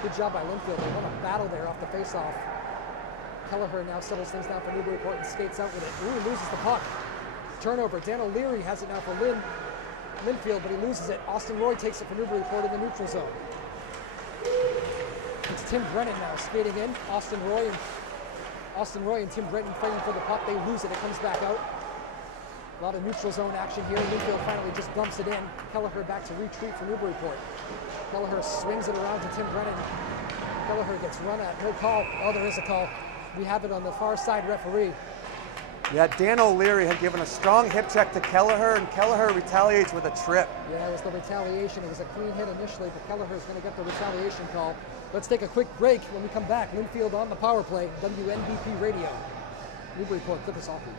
Good job by Lynnfield. They won a battle there off the face-off. Kelleher now settles things down for Newburyport and skates out with it. Ooh, loses the puck. Turnover. Dan O'Leary has it now for Lynnfield, but he loses it. Austin Roy takes it for Newburyport in the neutral zone. It's Tim Brennan now skating in. Austin Roy and Tim Brennan fighting for the puck. They lose it. It comes back out. A lot of neutral zone action here. Lynnfield finally just dumps it in. Kelleher back to retreat for Newburyport. Kelleher swings it around to Tim Brennan. Kelleher gets run at. No call. Oh, there is a call. We have it on the far side referee. Yeah, Dan O'Leary had given a strong hip check to Kelleher, and Kelleher retaliates with a trip. Yeah, it was the retaliation. It was a clean hit initially, but Kelleher is going to get the retaliation call. Let's take a quick break. When we come back, Lynnfield on the power play, WNBP Radio. Newburyport Clippers Hockey.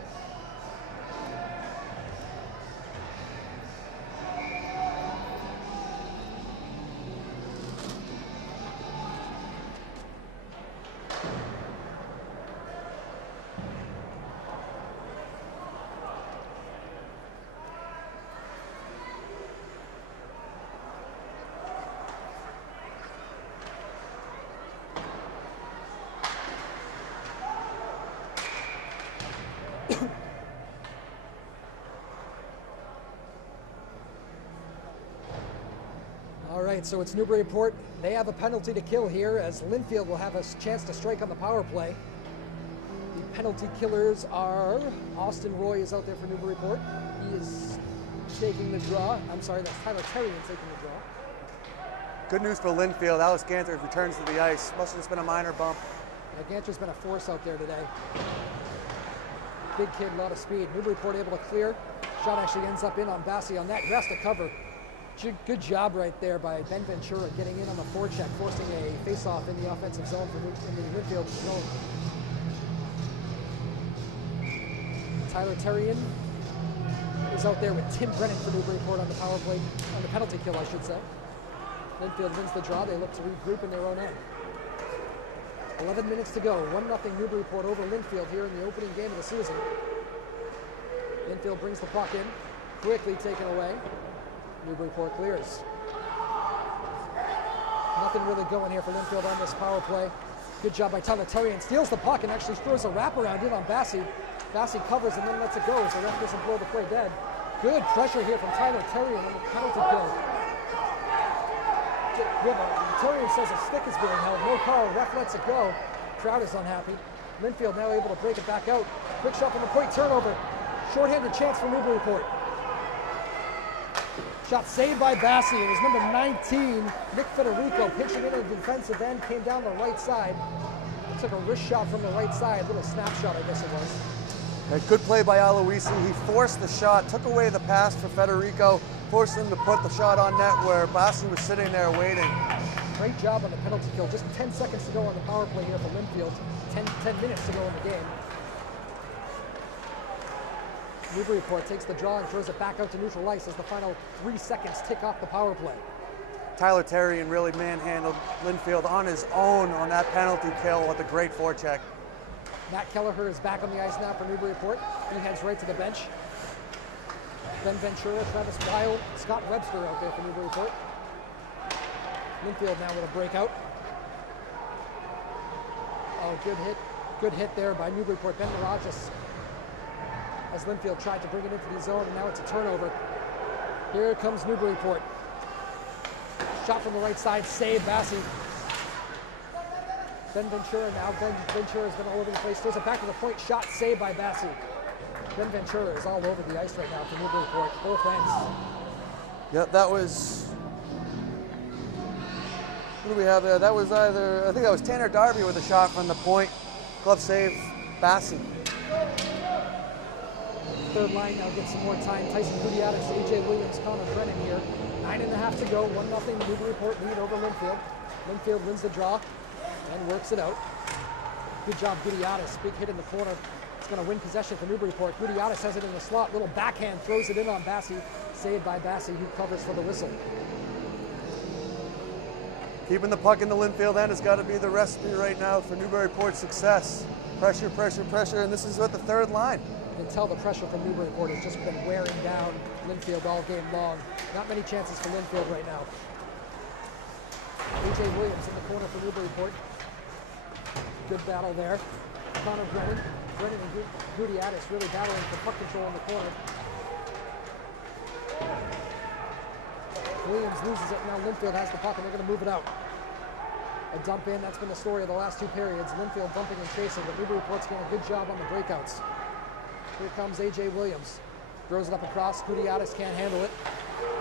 All right, so it's Newburyport. They have a penalty to kill here, as Lynnfield will have a chance to strike on the power play. The penalty killers are Austin Roy is out there for Newburyport. He is taking the draw. I'm sorry, that's Tyler Terrian taking the draw. Good news for Lynnfield. Alice Ganter returns to the ice. Must have just been a minor bump. Ganter's been a force out there today. Big kid, a lot of speed. Newburyport able to clear. Shot actually ends up in on Bassi on that. Rest to cover. Good job right there by Ben Ventura getting in on the forecheck, forcing a face-off in the offensive zone in the Lynnfield zone. Tyler Terrian is out there with Tim Brennan for Newburyport on the power play, on the penalty kill, I should say. Lynnfield wins the draw. They look to regroup in their own end. 11 minutes to go. 1-0 Newburyport over Lynnfield here in the opening game of the season. Lynnfield brings the puck in, quickly taken away. Newburyport clears. Nothing really going here for Lynnfield on this power play. Good job by Tyler Terrian. Steals the puck and actually throws a wraparound in on Bassi. Bassi covers and then lets it go as the ref doesn't blow the play dead. Good pressure here from Tyler Terrian on the penalty kill. Terrian says a stick is being held. No call. Ref lets it go. Crowd is unhappy. Lynnfield now able to break it back out. Quick shot from the point. Turnover. Shorthanded chance for Newburyport. Shot saved by Bassi. It was number 19, Nick Federico, pitching in at the defensive end, came down the right side. Took a wrist shot from the right side, a little snapshot, I guess it was. A good play by Aloisi. He forced the shot, took away the pass for Federico, forced him to put the shot on net where Bassi was sitting there waiting. Great job on the penalty kill. Just 10 seconds to go on the power play here for Lynnfield. 10 minutes to go in the game. Newburyport takes the draw and throws it back out to neutral ice as the final 3 seconds tick off the power play. Tyler Terrian really manhandled Lynnfield on his own on that penalty kill with a great forecheck. Matt Kelleher is back on the ice now for Newburyport. He heads right to the bench. Ben Ventura, Travis Weil, Scott Webster out there for Newburyport. Lynnfield now with a breakout. Oh, good hit. Good hit there by Newburyport. Ben Mirages as Lynnfield tried to bring it into the zone, and now it's a turnover. Here comes Newburyport. Shot from the right side, save Bassi. Ben Ventura now. Ben Ventura's been all over the place. Throws it back to the point. Shot saved by Bassi. Ben Ventura is all over the ice right now for Newburyport. Both ends. Yeah, that was. Who do we have there? That was either, I think that was Tanner Darby with a shot from the point. Glove save, Bassi. Third line now gets some more time. Tyson Gudiotis, AJ Williams, Connor Brennan here. 9.5 to go. 1-0 Newburyport lead over Lynnfield. Lynnfield wins the draw and works it out. Good job, Gudiotis. Big hit in the corner. It's going to win possession for Newburyport. Gudiotis has it in the slot. Little backhand, throws it in on Bassi. Saved by Bassi, who covers for the whistle. Keeping the puck in the Lynnfield end has got to be the recipe right now for Newburyport's success. Pressure, pressure, pressure, and this is with the third line. You can tell the pressure from Newburyport has just been wearing down Lynnfield all game long. Not many chances for Lynnfield right now. AJ Williams in the corner for Newburyport. Good battle there. Connor Brennan and Gudiotis really battling for puck control in the corner. Williams loses it. Now Lynnfield has the puck and they're going to move it out. A dump in. That's been the story of the last two periods. Lynnfield bumping and chasing, but Newburyport's doing a good job on the breakouts. Here comes AJ Williams. Throws it up across. Gudiotis can't handle it.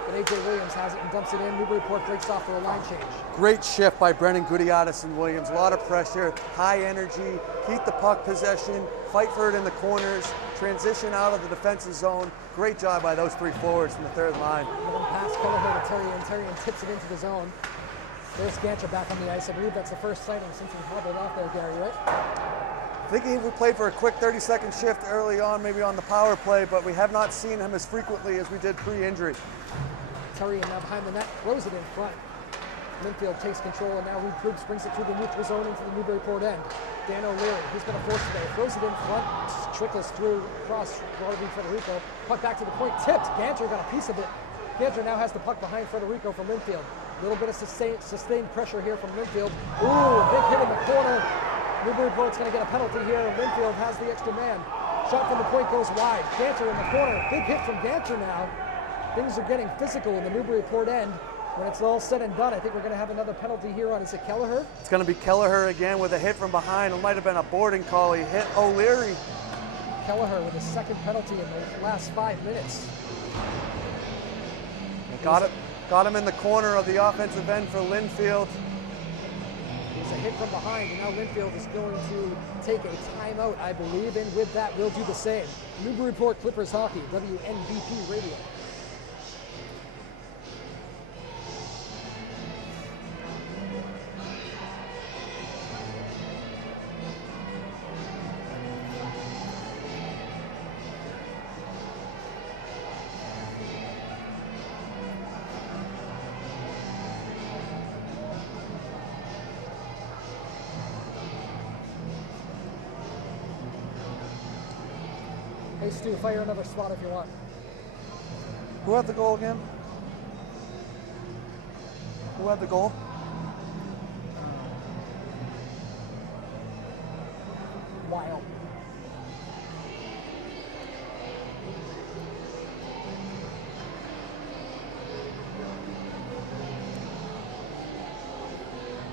But AJ Williams has it and dumps it in. Newburyport breaks off for a line change. Great shift by Brennan Gudiotis and Williams. A lot of pressure, high energy, keep the puck possession, fight for it in the corners, transition out of the defensive zone. Great job by those three forwards from the third line. Long pass, Kelleher to Terrian. Terrian tips it into the zone. There's Ganter back on the ice. I believe that's the first sighting since he hobbled off there, Gary, right? I think he played for a quick 30-second shift early on, maybe on the power play, but we have not seen him as frequently as we did pre-injury. Terrian now behind the net, throws it in front. Lynnfield takes control and now regroups, brings it through the neutral zone into the Newburyport end. Dan O'Leary, he's been a force today, throws it in front, trickles through across Rodrigo Federico. Puck back to the point, tipped. Ganter got a piece of it. Ganter now has the puck behind Federico from Lynnfield. A little bit of sustained pressure here from Lynnfield. Ooh, big hit in the corner. Newburyport's going to get a penalty here. Lynnfield has the extra man. Shot from the point goes wide. Ganter in the corner. Big hit from Ganter now. Things are getting physical in the Newburyport end. When it's all said and done, I think we're going to have another penalty here on, is it Kelleher? It's going to be Kelleher again with a hit from behind. It might have been a boarding call. He hit O'Leary. Kelleher with his second penalty in the last 5 minutes. Got it. Got him in the corner of the offensive end for Lynnfield. There's a hit from behind, and now Lynnfield is going to take a timeout, I believe, and with that, we'll do the same. Newburyport Clippers Hockey, WNBP Radio. Hey Stu, fire another spot if you want. Who had the goal again? Who had the goal? Wild.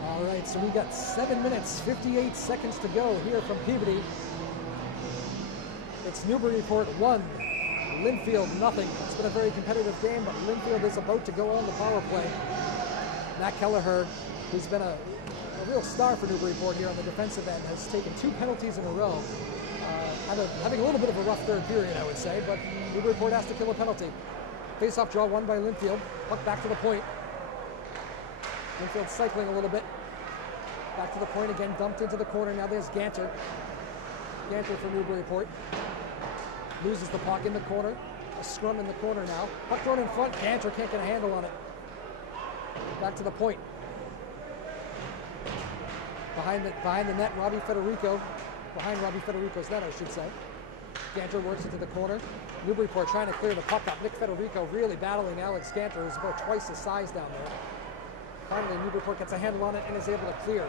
All right, so we got 7 minutes, 58 seconds to go here from Peabody. It's Newburyport 1, Lynnfield nothing. It's been a very competitive game, but Lynnfield is about to go on the power play. Matt Kelleher, who's been a real star for Newburyport here on the defensive end, has taken 2 penalties in a row. Having a little bit of a rough third period, I would say, but Newburyport has to kill a penalty. Face-off draw won by Lynnfield. Puck back to the point. Lynnfield cycling a little bit. Back to the point again, dumped into the corner. Now there's Ganter. Ganter for Newburyport. Loses the puck in the corner. A scrum in the corner now. Puck thrown in front. Ganter can't get a handle on it. Back to the point. Behind the net, Robbie Federico. Behind Robbie Federico's net, I should say. Ganter works into the corner. Newburyport trying to clear the puck up. Nick Federico really battling Alex Ganter, who's about twice his size down there. Finally, Newburyport gets a handle on it and is able to clear.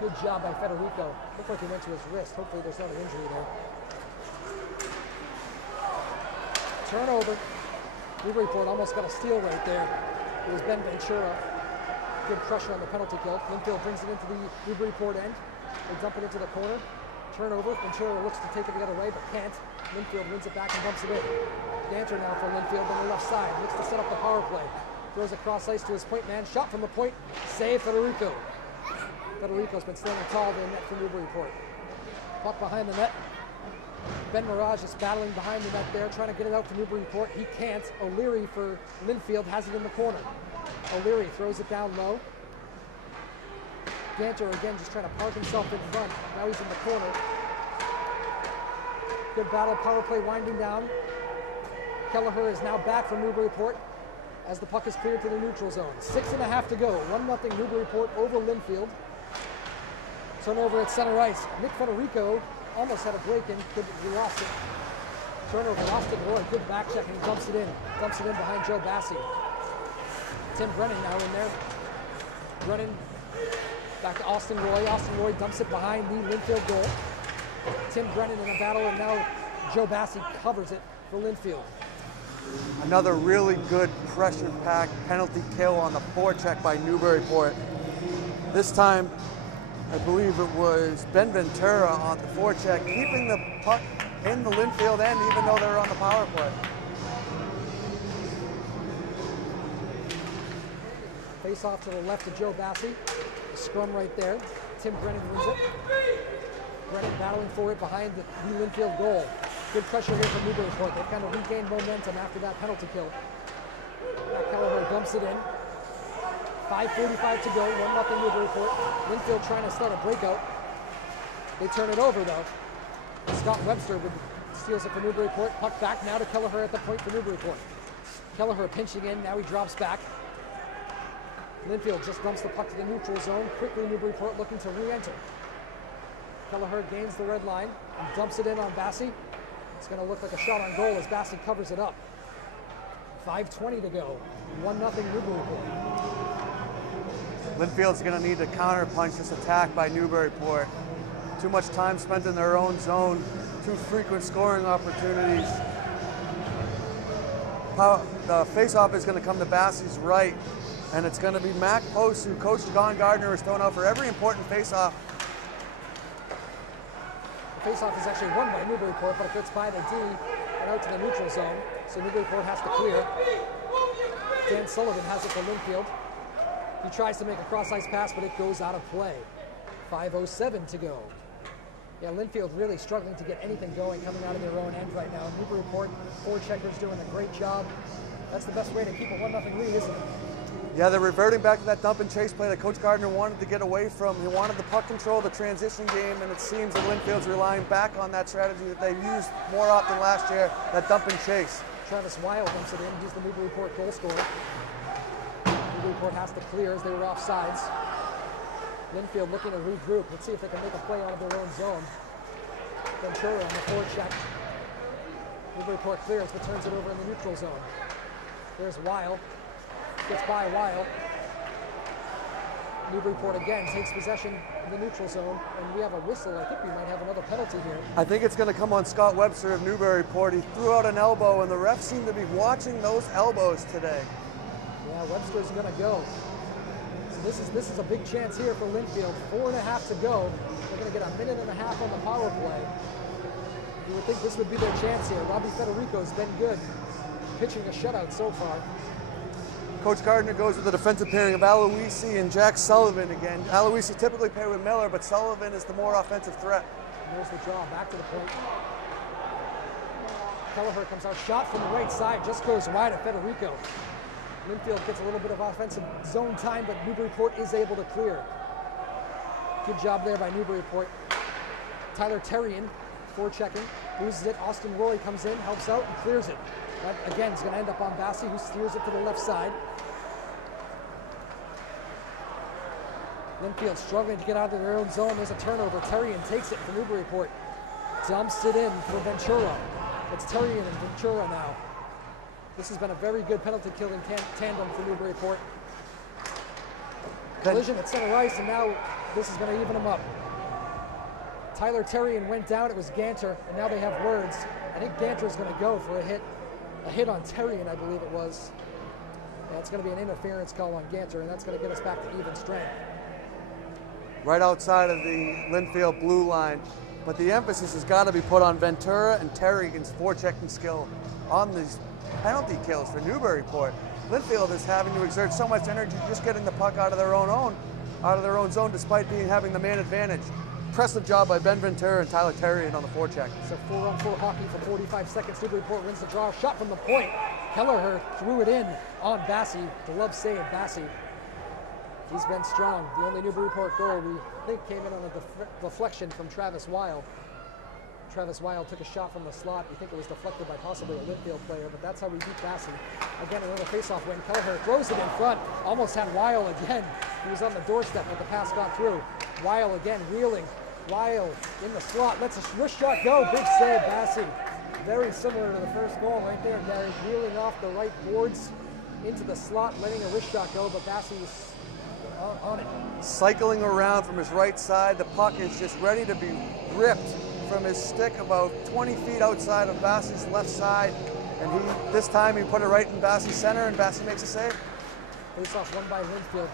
Good job by Federico. Looked like he went to his wrist. Hopefully there's not an injury there. Turnover. Newburyport almost got a steal right there. It was Ben Ventura. Good pressure on the penalty kill. Lynnfield brings it into the Newburyport end. They dump it into the corner. Turnover. Ventura looks to take it the other way, but can't. Lynnfield wins it back and dumps it in. Ganter now for Lynnfield on the left side. Looks to set up the power play. Throws across ice to his point man. Shot from the point. Save Federico. Federico's been standing tall there, net for Newburyport. Puck behind the net. Ben Mirage is battling behind the net there, trying to get it out for Newburyport. He can't. O'Leary for Lynnfield has it in the corner. O'Leary throws it down low. Ganter again just trying to park himself in front. Now he's in the corner. Good battle, power play winding down. Kelleher is now back from Newburyport as the puck is cleared to the neutral zone. 6.5 to go. 1-0 Newburyport over Lynnfield. Turnover at center ice. Nick Federico almost had a break in, he lost it. Turnover, lost it. Roy, good back check, and he dumps it in. Dumps it in behind Joe Bassi. Tim Brennan now in there. Brennan back to Austin Roy. Austin Roy dumps it behind the Lynnfield goal. Tim Brennan in a battle, and now Joe Bassi covers it for Lynnfield. Another really good pressure-packed penalty kill on the forecheck by Newburyport. This time, I believe it was Ben Ventura on the forecheck, keeping the puck in the Lynnfield end, even though they're on the power play. Face off to the left of Joe Bassi. The scrum right there. Tim Brennan wins it. Brennan battling for it behind the Lynnfield goal. Good pressure here from Newburyport. They've kind of regained momentum after that penalty kill. Matt Kelleher dumps it in. 5:45 to go, 1-0 Newburyport. Lynnfield trying to start a breakout. They turn it over though. Scott Webster steals it for Newburyport. Puck back now to Kelleher at the point for Newburyport. Kelleher pinching in, now he drops back. Lynnfield just dumps the puck to the neutral zone. Quickly Newburyport looking to re-enter. Kelleher gains the red line and dumps it in on Bassi. It's going to look like a shot on goal as Bassi covers it up. 5:20 to go, 1-0 Newburyport. Lynnfield's going to need to counterpunch this attack by Newburyport. Too much time spent in their own zone, too frequent scoring opportunities. The face-off is going to come to Bassi's right, and it's going to be Mac Post, who Coach John Gardner is throwing out for every important face-off. The face-off is actually won by Newburyport, but it gets by the D and out to the neutral zone, so Newburyport has to clear. Dan Sullivan has it for Lynnfield. He tries to make a cross-ice pass, but it goes out of play. 5:07 to go. Yeah, Lynnfield really struggling to get anything going coming out of their own end right now. Newburyport, forecheckers doing a great job. That's the best way to keep a 1-0 lead, isn't it? Yeah, they're reverting back to that dump and chase play that Coach Gardner wanted to get away from. He wanted the puck control, the transition game, and it seems that Lynnfield's relying back on that strategy that they used more often last year, that dump and chase. Travis Weil dumps it in. He's the Newburyport goal scorer. Newburyport has to clear as they were offsides. Lynnfield looking to regroup. Let's see if they can make a play out of their own zone. Ventura on the forecheck. Newburyport clears, but turns it over in the neutral zone. There's Weil. Gets by Weil. Newburyport again takes possession in the neutral zone, and we have a whistle. I think we might have another penalty here. I think it's going to come on Scott Webster of Newburyport. He threw out an elbow, and the refs seem to be watching those elbows today. Yeah, Webster's going to go. So this is a big chance here for Lynnfield. 4.5 to go. They're going to get a minute and a half on the power play. You would think this would be their chance here. Robbie Federico's been good, pitching a shutout so far. Coach Gardner goes with the defensive pairing of Aloisi and Jack Sullivan again. Aloisi typically paired with Miller, but Sullivan is the more offensive threat. And there's the draw, back to the point. Kelleher comes out, shot from the right side, just goes wide of Federico. Lynnfield gets a little bit of offensive zone time, but Newburyport is able to clear. Good job there by Newburyport. Tyler Terrian, forechecking, loses it. Austin Roy comes in, helps out, and clears it. That, again, is going to end up on Bassi, who steers it to the left side. Lynnfield struggling to get out of their own zone. There's a turnover. Terrian takes it for Newburyport. Dumps it in for Ventura. It's Terrian and Ventura now. This has been a very good penalty-killing tandem for Newburyport. Collision at center ice, and now this is going to even them up. Tyler Terrian went down. It was Ganter, and now they have words. I think Ganter's going to go for a hit on Terrian, I believe it was. Yeah, it's going to be an interference call on Ganter, and that's going to get us back to even strength. Right outside of the Lynnfield blue line. But the emphasis has got to be put on Ventura and Terrian's forechecking skill on these penalty kills for Newburyport. Lynnfield is having to exert so much energy just getting the puck out of their own zone despite having the man advantage. Impressive job by Ben Ventura and Tyler Terrian on the forecheck. So 4-on-4 hockey for 45 seconds. Newburyport wins the draw. Shot from the point. Kelleher threw it in on Bassi. Glove save, Bassi. He's been strong. The only Newburyport goal we think came in on a deflection from Travis Weil. Travis Weil took a shot from the slot. We think it was deflected by possibly a Lynnfield player, but that's how we beat Bassi. Again, another faceoff win. Kelleher throws it in front. Almost had Weil again. He was on the doorstep, but the pass got through. Weil again wheeling. Weil in the slot. Lets a wrist shot go. Big save, Bassi. Very similar to the first goal right there, Gary. Wheeling off the right boards into the slot, letting a wrist shot go, but Bassi was on it. Cycling around from his right side. The puck is just ready to be ripped from his stick about 20 feet outside of Bassi's left side. And this time he put it right in Bassi's center, and Bassi makes a save. Face-off won by Lynnfield.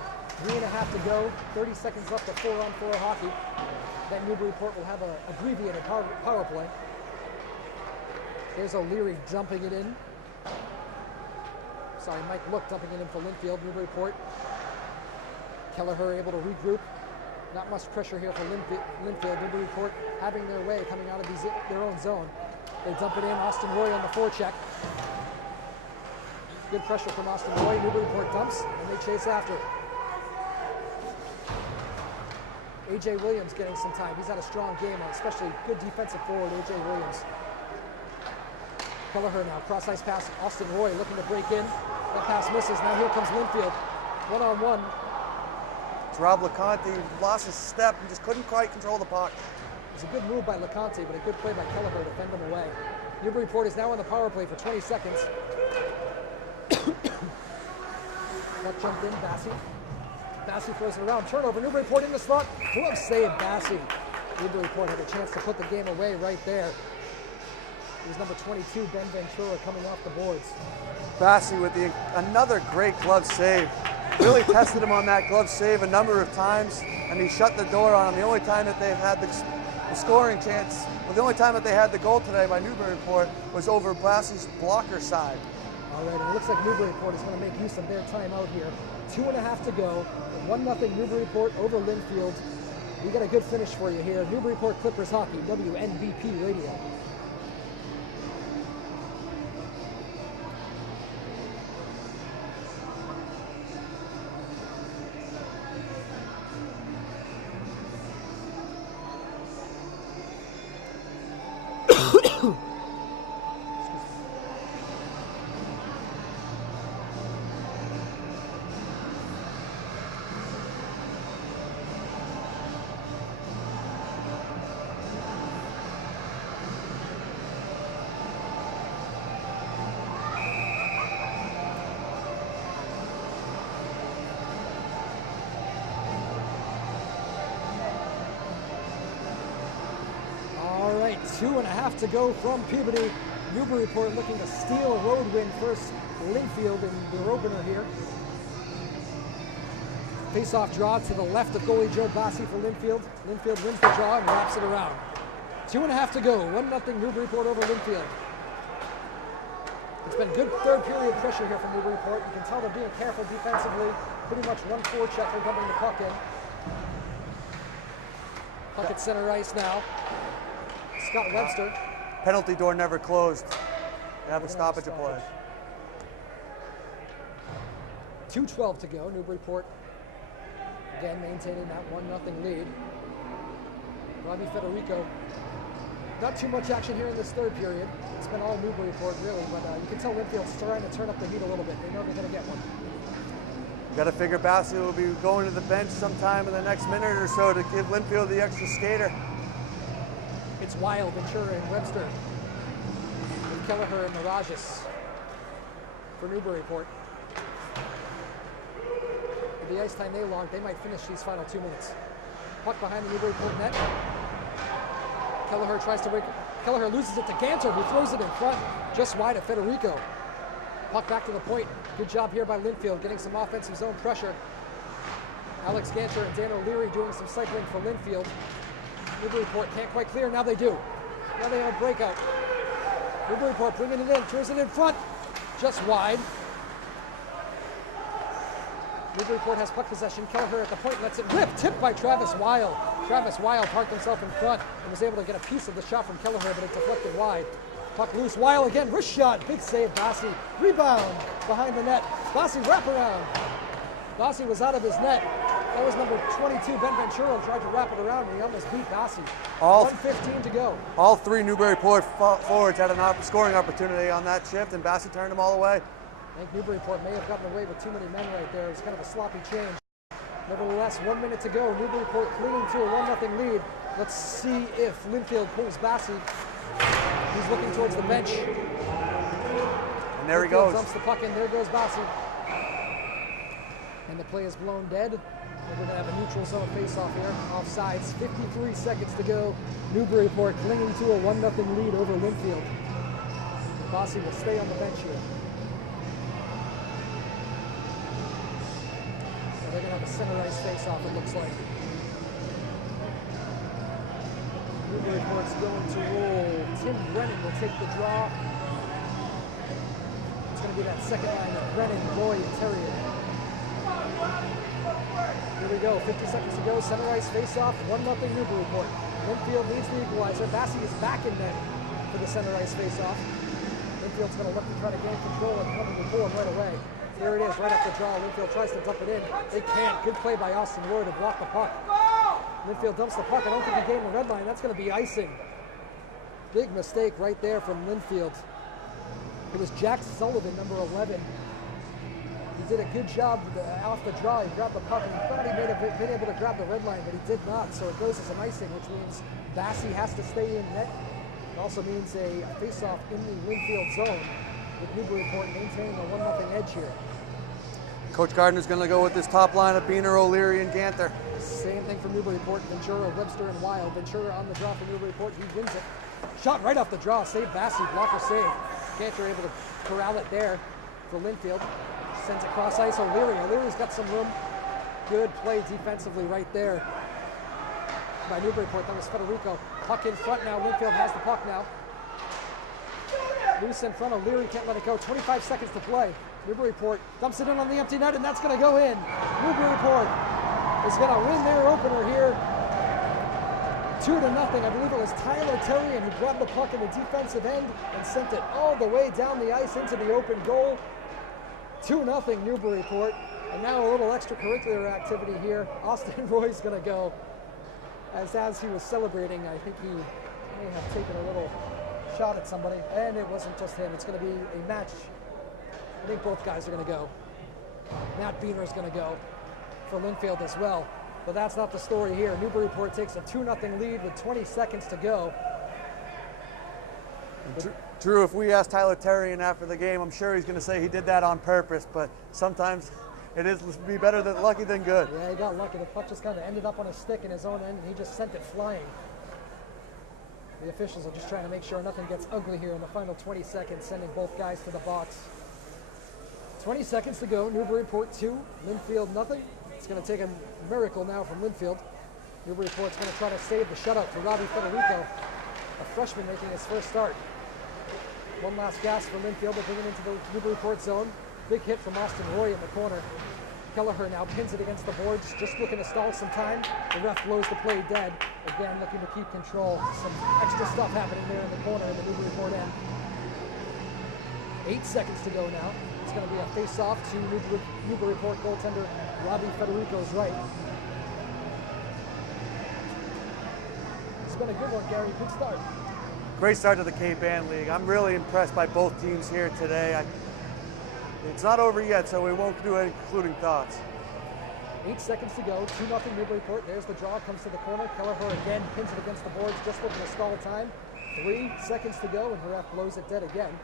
3.5 to go, 30 seconds left of 4-on-4 hockey. Then Newburyport will have an abbreviated power play. There's O'Leary dumping it in. Sorry, Mike Look dumping it in for Lynnfield. Newburyport. Kelleher able to regroup. Not much pressure here for Lynnfield. Newburyport having their way coming out of their own zone. They dump it in. Austin Roy on the forecheck. Good pressure from Austin Roy. Newburyport dumps, and they chase after. A.J. Williams getting some time. He's had a strong game, especially good defensive forward, A.J. Williams. Kelleher now, cross-ice pass. Austin Roy looking to break in. That pass misses. Now here comes Lynnfield. One-on-one. Rob LeConte lost his step and just couldn't quite control the puck. It was a good move by LeConte, but a good play by Kelleher to fend him away. Newburyport is now on the power play for 20 seconds. That jumped in, Bassi. Bassi throws it around. Turnover, Newburyport in the slot. Glove save, Bassi. Newburyport had a chance to put the game away right there. It was number 22, Ben Ventura, coming off the boards. Bassi with another great glove save. Really tested him on that glove save a number of times, and he shut the door on him. The only time that they've had the scoring chance, well, the only time that they had the goal today by Newburyport was over Bassi's blocker side. All right, and it looks like Newburyport is going to make use of their timeout here. 2.5 to go. 1-0 Newburyport over Lynnfield. We got a good finish for you here. Newburyport Clippers Hockey, WNBP Radio. All right, 2.5 to go from Peabody. Newburyport looking to steal a road win first. Lynnfield in their opener here. Face-off draw to the left of goalie Joe Bassi for Lynnfield. Lynnfield wins the draw and wraps it around. 2.5 to go. 1-0 Newburyport over Lynnfield. It's been good third period pressure here from Newburyport. You can tell they're being careful defensively. Pretty much one forecheck for dumping the puck in. Puck at center ice now. Scott Webster. Penalty door never closed. They have a stoppage of play. 2:12 to go. Newburyport again maintaining that 1-0 lead. Robbie Federico. Not too much action here in this third period. It's been all Newburyport really, but you can tell Lynnfield's trying to turn up the heat a little bit. They know they're going to get one. You got to figure Bassi will be going to the bench sometime in the next minute or so to give Lynnfield the extra skater. It's Wild, Ventura, and Webster. With Kelleher and Mirages for Newburyport. With the ice time they logged, they might finish these final 2 minutes. Puck behind the Newburyport net. Kelleher tries to break. Kelleher loses it to Ganter, who throws it in front, just wide of Federico. Puck back to the point. Good job here by Lynnfield, getting some offensive zone pressure. Alex Ganter and Dan O'Leary doing some cycling for Lynnfield. Newburyport can't quite clear, now they do. Now they have a breakout. Newburyport bringing it in, throws it in front, just wide. Newburyport has puck possession. Kelleher at the point lets it rip, tipped by Travis Weil. Travis Weil parked himself in front and was able to get a piece of the shot from Kelleher, but it deflected wide. Puck loose, Weil again, wrist shot, big save, Bassi. Rebound behind the net. Bassi wraparound. Bassi was out of his net. That was number 22, Ben Ventura, tried to wrap it around and he almost beat Bassi. 1:15 to go. All three Newburyport forwards had a scoring opportunity on that shift and Bassi turned them all away. I think Newburyport may have gotten away with too many men right there. It was kind of a sloppy change. Nevertheless, 1 minute to go. Newburyport clinging to a 1-0 lead. Let's see if Lynnfield pulls Bassi. He's looking towards the bench. And there he goes. Dumps the puck in. There goes Bassi. And the play is blown dead. We're going to have a neutral zone face-off here. Offsides. 53 seconds to go. Newburyport clinging to a 1-0 lead over Lynnfield. Bassi will stay on the bench here. They're going to have a center ice face-off, it looks like. Newburyport's going to roll. Tim Brennan will take the draw. It's going to be that second line of Brennan, Lloyd, Terrier. Here we go, 50 seconds to go. Center ice face-off, 1-0 Newburyport. Lynnfield needs the equalizer. Bassi is back in net for the center ice face-off. Lynnfield's going to look to try to gain control and come and pull him right away. There it is, right off the draw. Lynnfield tries to dump it in. They can't. Good play by Austin Roy to block the puck. Lynnfield dumps the puck. I don't think he gained the red line. That's going to be icing. Big mistake right there from Lynnfield. It was Jack Sullivan, number 11. He did a good job off the draw. He grabbed the puck and he thought he may have been able to grab the red line, but he did not. So it goes as an icing, which means Bassi has to stay in net. It also means a face-off in the Lynnfield zone, with Newburyport maintaining a 1-0 edge here. Coach Gardner's going to go with this top line of Beener, O'Leary, and Ganter. Same thing for Newburyport. Ventura, Webster, and Wild. Ventura on the draw for Newburyport. He wins it. Shot right off the draw. Save Bassi. Blocker save. Ganter able to corral it there for Lynnfield. Sends it cross ice. O'Leary. O'Leary's got some room. Good play defensively right there by Newburyport. That was Federico. Puck in front now. Lynnfield has the puck now. Loose in front of Leary, can't let it go. 25 seconds to play. Newburyport dumps it in on the empty net, and that's going to go in. Newburyport is going to win their opener here. 2-0. I believe it was Tyler Terrian who grabbed the puck in the defensive end and sent it all the way down the ice into the open goal. 2-0 Newburyport. And now a little extracurricular activity here. Austin Roy's going to go. As he was celebrating, I think he may have taken a little shot at somebody. And it wasn't just him. It's going to be a match. I think both guys are going to go. Matt Biener's going to go for Lynnfield as well. But that's not the story here. Newburyport takes a 2-0 lead with 20 seconds to go. Drew, if we ask Tyler Terrian after the game, I'm sure he's going to say he did that on purpose, but sometimes it is be better than lucky than good. Yeah, he got lucky. The puck just kind of ended up on his stick in his own end, and he just sent it flying. The officials are just trying to make sure nothing gets ugly here in the final 20 seconds, sending both guys to the box. 20 seconds to go. Newburyport 2, Lynnfield nothing. It's going to take a miracle now from Lynnfield. Newburyport's going to try to save the shutout for Robbie Federico, a freshman making his first start. One last gas for Lynnfield. They're bringing into the Newburyport zone. Big hit from Austin Roy in the corner. Kelleher now pins it against the boards, just looking to stall some time. The ref blows the play dead. Again, looking to keep control. Some extra stuff happening there in the corner in the Newburyport end. 8 seconds to go now. It's going to be a face-off to Newburyport goaltender Robbie Federico's right. It's been a good one, Gary. Good start. Great start to the Cape Ann League. I'm really impressed by both teams here today. It's not over yet, so we won't do any concluding thoughts. 8 seconds to go. 2-0 Newburyport. There's the draw. Comes to the corner. Kelleher again pins it against the boards, just looking to stall time. 3 seconds to go, and the ref blows it dead again.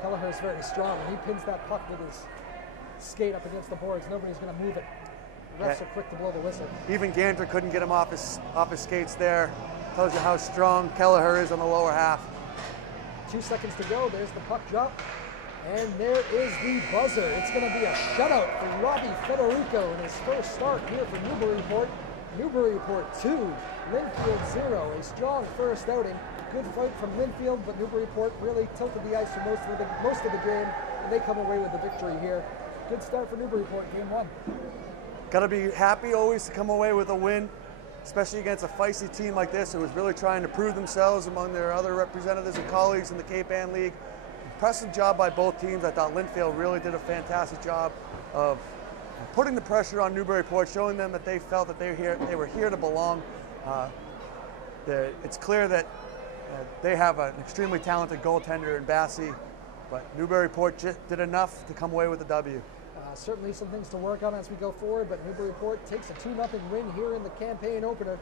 Kelleher is very strong, and he pins that puck with his skate up against the boards. Nobody's going to move it. The refs are quick to blow the whistle. Even Gander couldn't get him off his skates there. Tells you how strong Kelleher is on the lower half. 2 seconds to go. There's the puck drop. And there is the buzzer. It's going to be a shutout for Robbie Federico in his first start here for Newburyport. Newburyport 2, Lynnfield 0. A strong first outing. Good fight from Lynnfield, but Newburyport really tilted the ice for most of the game, and they come away with the victory here. Good start for Newburyport, game 1. Got to be happy always to come away with a win, especially against a feisty team like this who was really trying to prove themselves among their other representatives and colleagues in the Cape Ann League. Impressive job by both teams. I thought Lynnfield really did a fantastic job of putting the pressure on Newburyport, showing them that they felt that they were here to belong. It's clear that they have an extremely talented goaltender in Bassie, but Newburyport did enough to come away with the W. Certainly some things to work on as we go forward, but Newburyport takes a 2-0 win here in the campaign opener.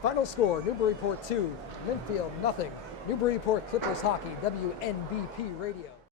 Final score, Newburyport 2, Lynnfield 0. Newburyport Clippers Hockey, WNBP Radio.